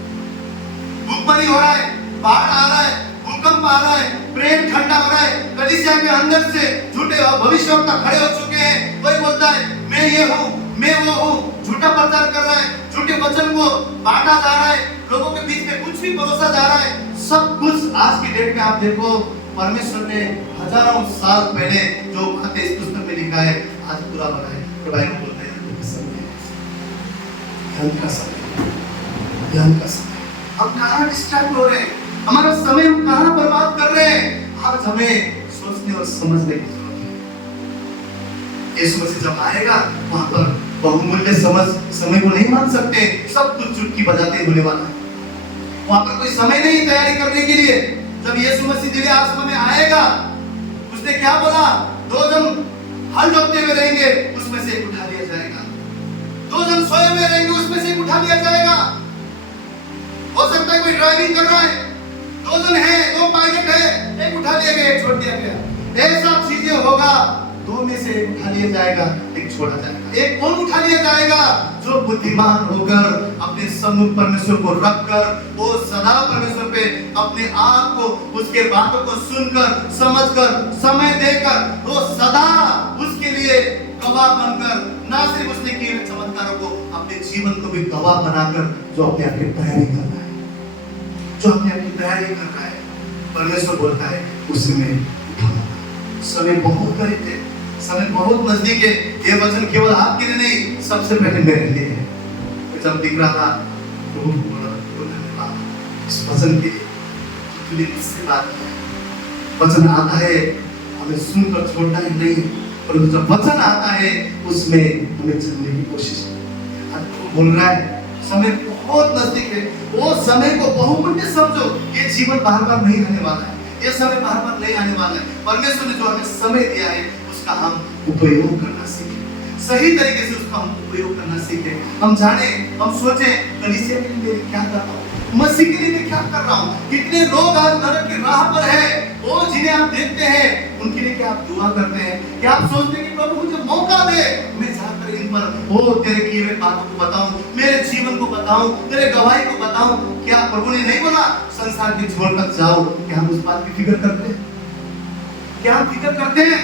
भूखमरी हो रहा है, बाढ़ आ रहा है, भूकंप आ रहा है, प्रेम ठंडा हो रहा है। कलीसिया के अंदर से झूठे भविष्यवक्ता खड़े हो चुके हैं। कोई बोलता है मैं ये हूँ, मैं वो हूँ, झूठा प्रचार कर रहा है, झूठे वचन को बांटा जा रहा है, लोगों के बीच में कुछ भी परोसा जा रहा है। सब कुछ आज की डेट में आप देखो, परमेश्वर ने हजारों साल पहले जो बातें इस पुस्तक में लिखा है, आज पूरा हो रहा है। तो भाई बोलते हैं ध्यान का समय, हम कहाँ डिस्ट्रैक्ट हो रहे हैं, हमारा समय हम कहाँ बर्बाद कर रहे हैं। आज हमें सोचने और समझने की जरूरत है। यीशु मसीह जब आएगा, वहां पर बहुमूल्य समय को नहीं मान सकते, सब कुछ चुटकी बजाते होने वाला है। वहां पर कोई समय नहीं तैयारी करने के लिए। जब यीशु मसीह दिव्य आसमान में आएगा, उसने क्या बोला? दो जन हल जोतते हुए रहेंगे, उसमें से एक उठा लिया जाएगा। दो जन सोए हुए रहेंगे, उसमें से एक उठा लिया जाएगा। हो सकता है कोई ड्राइविंग कर रहा है, दो जन हैं, दो पायलट है, एक उठा लिया गया, एक छोड़ दिया गया। ऐसा चीजें होगा, दो में से एक उठा लिया जाएगा, एक छोड़ा जाएगा। एक कौन उठा लिया जाएगा? जो बुद्धिमान होकर अपने सम्मुख परमेश्वर को रखकर, वो सदा परमेश्वर पे अपने आप को, उसके बातों को सुनकर, समझकर, समय देकर, वो सदा उसके लिए गवाह बनकर, ना सिर्फ उसने किए हुए चमत्कारों को, अपने जीवन को भी गवाह बनाकर, जो अपने आप की तैयारी कर रहा है, जो अपने आप की तैयारी कर रहा है, परमेश्वर बोलता है उसमें उठाना। समय बहुत करीब है, समय बहुत नजदीक है। ये वचन केवल आपके लिए नहीं, सबसे पहले मेरे लिए है। जब दिख रहा था तो धन्यवाद इस वचन के लिए, इससे बात है। वचन आता है, हमें सुनकर छोड़ना ही नहीं, परंतु जब वचन आता है उसमें हमें चलने की कोशिश। बोल रहा है समय बहुत नजदीक है, वो समय को बहुमूल्य समझो। ये जीवन बार बार नहीं रहने वाला है, ये समय बार बार नहीं आने वाला है। परमेश्वर ने जो हमें समय दिया है, उसका हम उपयोग करना सीखें, सही तरीके से उसका हम उपयोग करना सीखें। हम जाने, हम सोचें कलीसिया के लिए मैं क्या कर रहा हूँ, मसीह के लिए मैं क्या कर रहा हूँ। कितने लोग आज नरक की राह पर हैं, वो जिन्हें आप देखते हैं, उनके लिए क्या आप दुआ करते हैं? क्या आप सोचते हैं कि प्रभु मुझे मौका दे, मैं जाकर इन पर तेरे किए हुए बातों को बताऊं, मेरे जीवन को बताऊं, तेरे गवाही को बताऊं? क्या प्रभु ने नहीं बोला संसार की छोर तक जाओ? क्या हम उस बात की फिक्र करते हैं? क्या हम फिक्र करते हैं?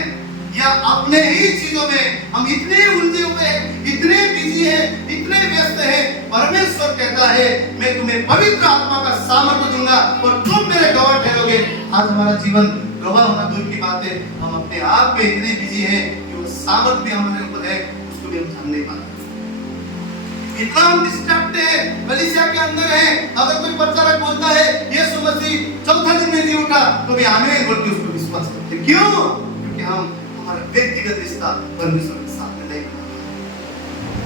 या अपने ही चीजों में हम इतने उलझे हुए हैं, इतने बिजी हैं, इतने व्यस्त हैं। परमेश्वर कहता है मैं तुम्हें पवित्र आत्मा का सामर्थ्य दूंगा और तुम मेरे गवाह ठहरोगे। आज हमारा जीवन गवाह होना दूर की बात है, हम अपने आप में इतने बिजी हैं कि वो सामर्थ्य भी हमारे ऊपर है, उसको भी हम जान नहीं पाते। इतना हम डिस्ट्रैक्ट है, कलीसिया के अंदर है। अगर कोई प्रचारक बोलता है यीशु मसीह चौथा दिन में नहीं उठा, तो भी आमीन बोल के उसको विश्वास करते हैं। क्यों? क्योंकि हम हमारा व्यक्तिगत रिश्ता परमेश्वर के साथ में नहीं बना।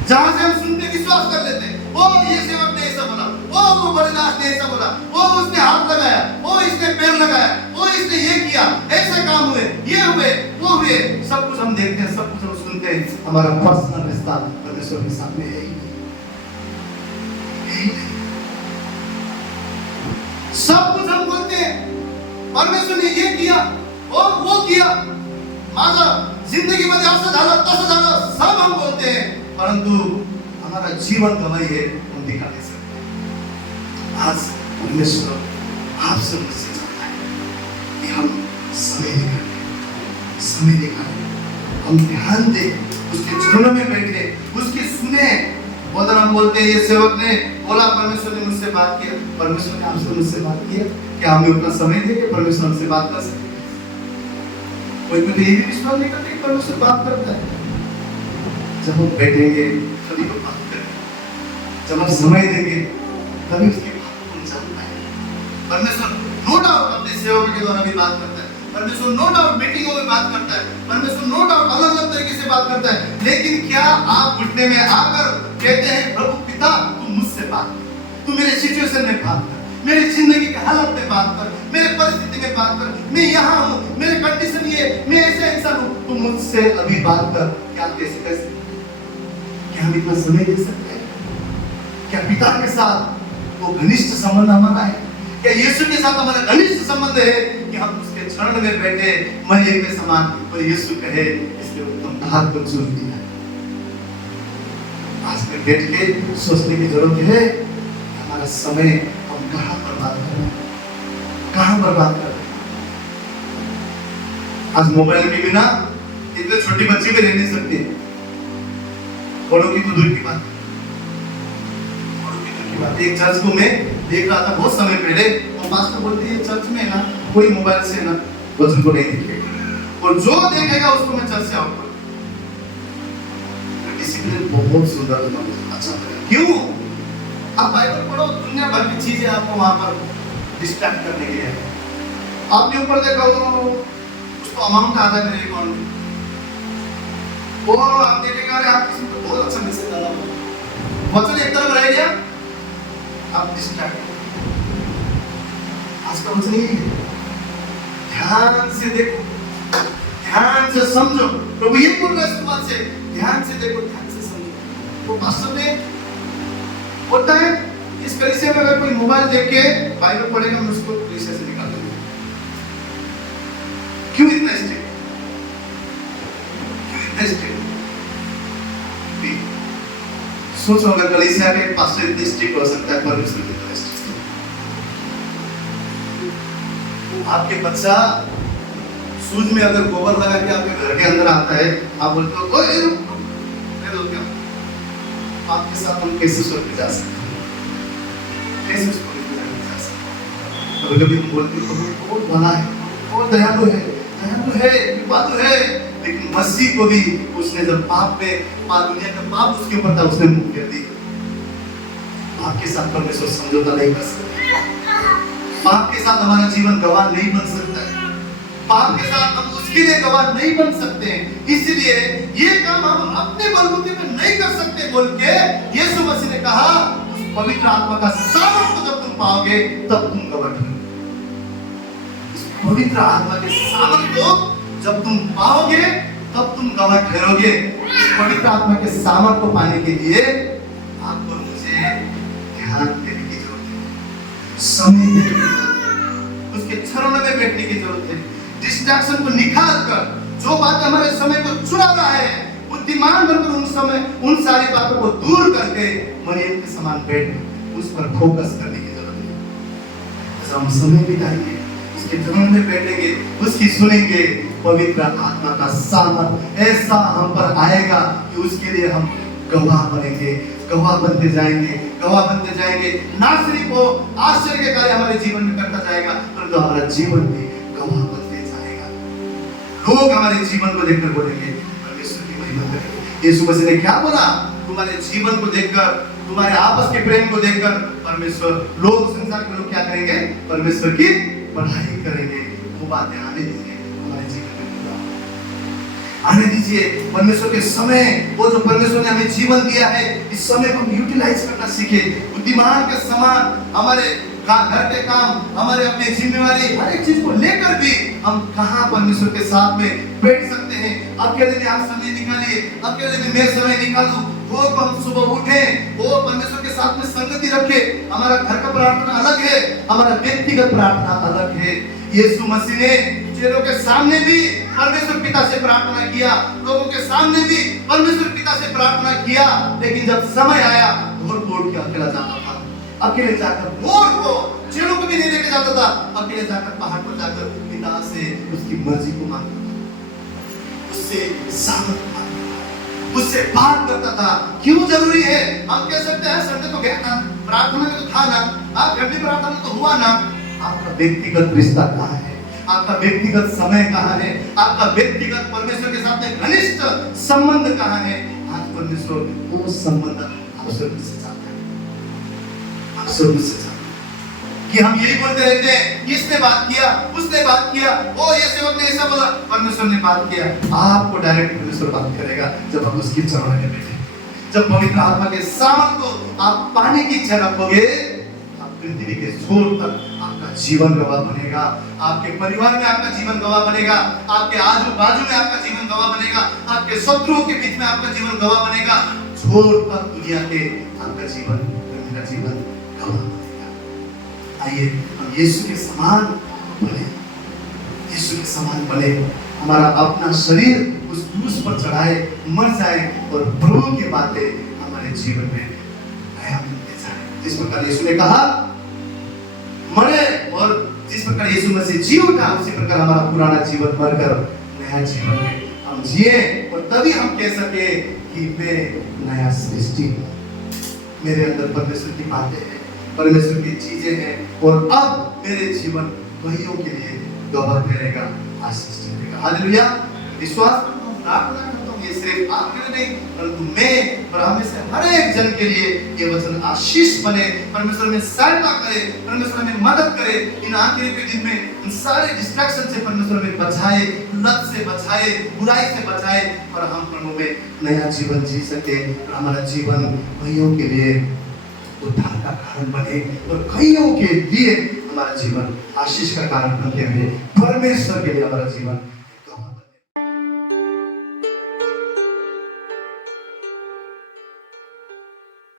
जहां से हम सुनते विश्वास कर लेते हैं, ओ ये सेवक ने ऐसा बोला, ओ वो बलिदास ने ऐसा बोला, ओ उसने हाथ लगाया, ओ इसने पैर लगाया, ओ इसने ये किया, ऐसे काम हुए, ये हुए, वो हुए। सब कुछ हम देखते हैं, सब कुछ हम सुनते हैं, हमारा पर्सनल रिश्ता परमेश्वर के साथ में है ही नहीं। सब कुछ हम बोलते हैं परमेश्वर ने ये किया और वो किया, माझा जिंदगी मध्ये असं झालं तसं झालं, सब हम बोलते हैं, परंतु हमारा जीवन गवाही है, हम दिखा नहीं सकते। आज परमेश्वर आपसे मुझसे चाहता है कि हम समय निकालें, हम ध्यान दें, उसके चरणों में बैठे, उसकी सुने। बहुत हम बोलते हैं ये सेवक ने बोला, परमेश्वर ने मुझसे बात किया, परमेश्वर ने आपसे मुझसे बात किया, क्या हमें उतना समय दे कि परमेश्वर हमसे बात कर सके? कोई तो ये भी विश्वास नहीं करते कि परमेश्वर बात करता है। जब हम बैठेंगे तभी वो बात करेंगे, जब हम समय देंगे तभी उसकी बात को हम जान पाएंगे। परमेश्वर नो डाउट अपने सेवकों के द्वारा भी बात करता है, परमेश्वर नो डाउट मीटिंगों में बात करता है, परमेश्वर नो डाउट अलग अलग तरीके से बात करता है। लेकिन क्या आप घुटने में आकर कहते हैं प्रभु पिता तू मुझसे बात कर, तू मेरे सिचुएशन में बात कर, मेरी जिंदगी के हालत में बात कर, मेरे परिस्थिति में बात कर, मैं यहाँ हूँ, मेरे कंडीशन ये, मैं ऐसा इंसान हूँ, तू मुझसे अभी बात कर। क्या कैसे क्या हम इतना समय दे सकते हैं? क्या पिता के साथ वो घनिष्ठ संबंध हमारा है? क्या यीशु के साथ हमारा घनिष्ठ संबंध है कि हम उसके चरण में बैठे मरियम के समान, और यीशु कहे इसलिए उत्तम भाग को चुन दिया। आज में बैठ के सोचने की जरूरत है हमारा समय हम कहाँ बर्बाद कर रहे हैं, कहाँ बर्बाद कर रहे हैं। आज मोबाइल के बिना इतने छोटी बच्ची भी रह नहीं सकती, बड़ों की तो दूर की बात, एक चर्च को मैं देख रहा था बहुत समय पहले, तो पास्टर बोलते हैं चर्च में ना कोई मोबाइल से ना वचन को नहीं देखेगा, और जो देखेगा उसको मैं चर्च से आउट कर। डिसिप्लिन बहुत सुंदर अच्छा लगा। क्यों? आप बाइबल पढ़ो, दुनिया भर की चीजें आपको वहां पर डिस्ट्रैक्ट करने के लिए। आपने ऊपर देखा उसको अमाउंट आ रहा है मेरे अकाउंट में, वो आप देखेगा अरे आप किसी को बहुत अच्छा मैसेज डाला, वचन एक तरफ रह गया, आप डिस्ट्रैक्ट। आज का वचन ये है, ध्यान से देखो, ध्यान से समझो। प्रभु ये बोल रहा है शुरुआत से, ध्यान से देखो, ध्यान से समझो। तो पास्टर ने होता है इस कलीसिया में अगर कोई मोबाइल देख के बाइबल पढ़ेगा, मैं उसको कलीसिया से निकाल दूंगा। क्यों इतना स्ट्रिक्ट? क्यों इतना स्ट्रिक्ट? सोचो अगर कलीसिया के पास्टर इतने स्ट्रिक्ट हो सकता है, परमेश्वर कितना स्ट्रिक्ट। आपके बच्चा सूज में अगर गोबर लगा के आपके घर के अंदर आता है, आप बोलते हो ओए क्या? आपके साथ हम कैसे सोच के जा सकते हैं? कैसे उसको लेकर जा सकते हैं? कभी-कभी हम बोलते हैं बहुत भला है, बहुत दयालु है, कृपालु है, लेकिन मसीह को भी उसने जब पाप दुनिया का पाप उसके ऊपर था, उसने मुक्त कर दी। आपके साथ परमेश्वर समझौता नहीं कर सकता, पाप के साथ हमारा जीवन गवाह नहीं बन सकता है, पाप के साथ हम उसके लिए गवाह नहीं बन सकते हैं। इसलिए ये काम हम अपने बलबूते पे नहीं कर सकते बोल के यीशु मसीह ने कहा उस पवित्र आत्मा का सामर्थ्य जब तुम पाओगे तब तुम गवाह ठहरोगे। इस पवित्र आत्मा के सामर्थ्य को जब तुम पाओगे तब तुम गवाह ठहरोगे। इस पवित्र आत्मा के सामर्थ्य को पाने के लिए आपको मुझे ध्यान देने की जरूरत है, समय देने की जरूरत है, उसके चरणों में बैठने की जरूरत है। डिस्ट्रैक्शन को निकाल कर जो बात हमारे समय को चुरा रहा है, बुद्धिमान बनकर उन सारी बातों को दूर करके मरियम के समान बैठ उस पर फोकस करने की जरूरत है। हम समय बिताएंगे, उसके चरणों में बैठेंगे, उसकी सुनेंगे, पवित्र आत्मा का सामर्थ ऐसा हम पर आएगा कि उसके लिए हम गवाह बनेंगे, गवाह बनते जाएंगे, गवाह बनते जाएंगे। ना सिर्फ वो आश्चर्य के कार्य हमारे जीवन में करता जाएगा, परंतु हमारा जीवन भी गवाह बनते जाएगा। लोग हमारे जीवन को देखकर बोलेंगे परमेश्वर की महिमा करेंगे। यीशु मसीह ने क्या बोला? तुम्हारे जीवन को देखकर, तुम्हारे आपस के प्रेम को देखकर परमेश्वर, लोग, संसार के लोग क्या करेंगे? परमेश्वर की बढ़ाई करेंगे। वो बातें आने दीजिए हमारे जीवन में पूरा आने दीजिए। परमेश्वर के समय, वो जो परमेश्वर ने हमें जीवन दिया है, इस समय को हम यूटिलाइज करना सीखे। बुद्धिमान के समान हमारे घर के काम, हमारे अपनी जिम्मेवारी, हर एक चीज को लेकर भी हम कहाँ परमेश्वर के साथ में बैठ सकते हैं। अकेले में आप समय निकालिए, अकेले में मैं समय निकालूं, वो तो हम सुबह उठे, वो परमेश्वर के साथ में संगति रखे। हमारा घर का प्रार्थना अलग है, हमारा व्यक्तिगत प्रार्थना अलग है। यीशु मसीह ने चेलों के सामने भी परमेश्वर पिता से प्रार्थना किया, लोगों के सामने भी परमेश्वर पिता से प्रार्थना किया, लेकिन जब समय आया भोर को उठ के अकेला जाता था, अकेले जाकर भोर को, चेलों को भी नहीं लेके जाता था, अकेले जाकर पहाड़ पर जाकर पिता से उसकी मर्जी को मांगता था, उससे सामर्थ मांगता था, उससे बात करता था। क्यों जरूरी है? हम कह सकते हैं संडे तो गया ना, प्रार्थना में तो था ना, आप घंटी प्रार्थना में तो हुआ ना। आपका व्यक्तिगत रिश्ता कहाँ है? आपका व्यक्तिगत समय कहाँ है? आपका व्यक्तिगत परमेश्वर के साथ में घनिष्ठ संबंध कहाँ है? आज परमेश्वर वो संबंध आपसे चाहता है, आपसे चाहता है कि हम यही बोलते रहते हैं, किसने बात किया, उसने बात किया, ओ ये सेवक ने ऐसा बोला। परमेश्वर ने बात किया, आपको डायरेक्ट परमेश्वर बात करेगा जब आप उसकी चरणों में बैठे। जब पवित्र आत्मा के सामर्थ को आप पाने की इच्छा रखोगे, आप पृथ्वी के छोर तक आपका जीवन गवाह बनेगा, आपके परिवार में आपका जीवन गवाह बनेगा, आपके आजू बाजू में आपका जीवन गवाह बनेगा, आपके शत्रुओं के बीच में आपका जीवन गवाह बनेगा, छोर तक दुनिया के आपका जीवन, मेरा जीवन गवाह बनेगा। आइए हम यीशु के समान बने, यीशु के समान बने। हमारा अपना शरीर उस क्रूस पर चढ़ाए, मर जाए और प्रभु की बातें हमारे जीवन में नया बनते जाए। जिस प्रकार यीशु ने कहा मरे, और जिस प्रकार यीशु मसीह जी उठा, उसी प्रकार हमारा पुराना जीवन मरकर नया जीवन में हम जिए, और तभी हम कह सके कि मैं नया सृष्टि हूं। मेरे अंदर परमेश्वर की बातें हैं, परमेश्वर की चीजें हैं, और अब मेरे जीवन वहियों के लिए गवाह करेगा, आशीष देगा। हालेलुया। विश्वास करता हूं, प्रार्थना करता हूं, ये सिर्फ आपके लिए नहीं परंतु मैं और हमें से हर एक जन के लिए ये वचन आशीष बने। परमेश्वर में सहायता करे, परमेश्वर में मदद करे, इन आखिरी के दिन में इन सारे डिस्ट्रैक्शन से परमेश्वर में बचाए, लत से बचाए, बुराई से बचाए, और हम प्रभु में नया जीवन जी सके, और हमारा जीवन कईयों के लिए उद्धार का कारण बने, और कईयों के लिए हमारा जीवन आशीष का कारण बनते हुए परमेश्वर के लिए हमारा जीवन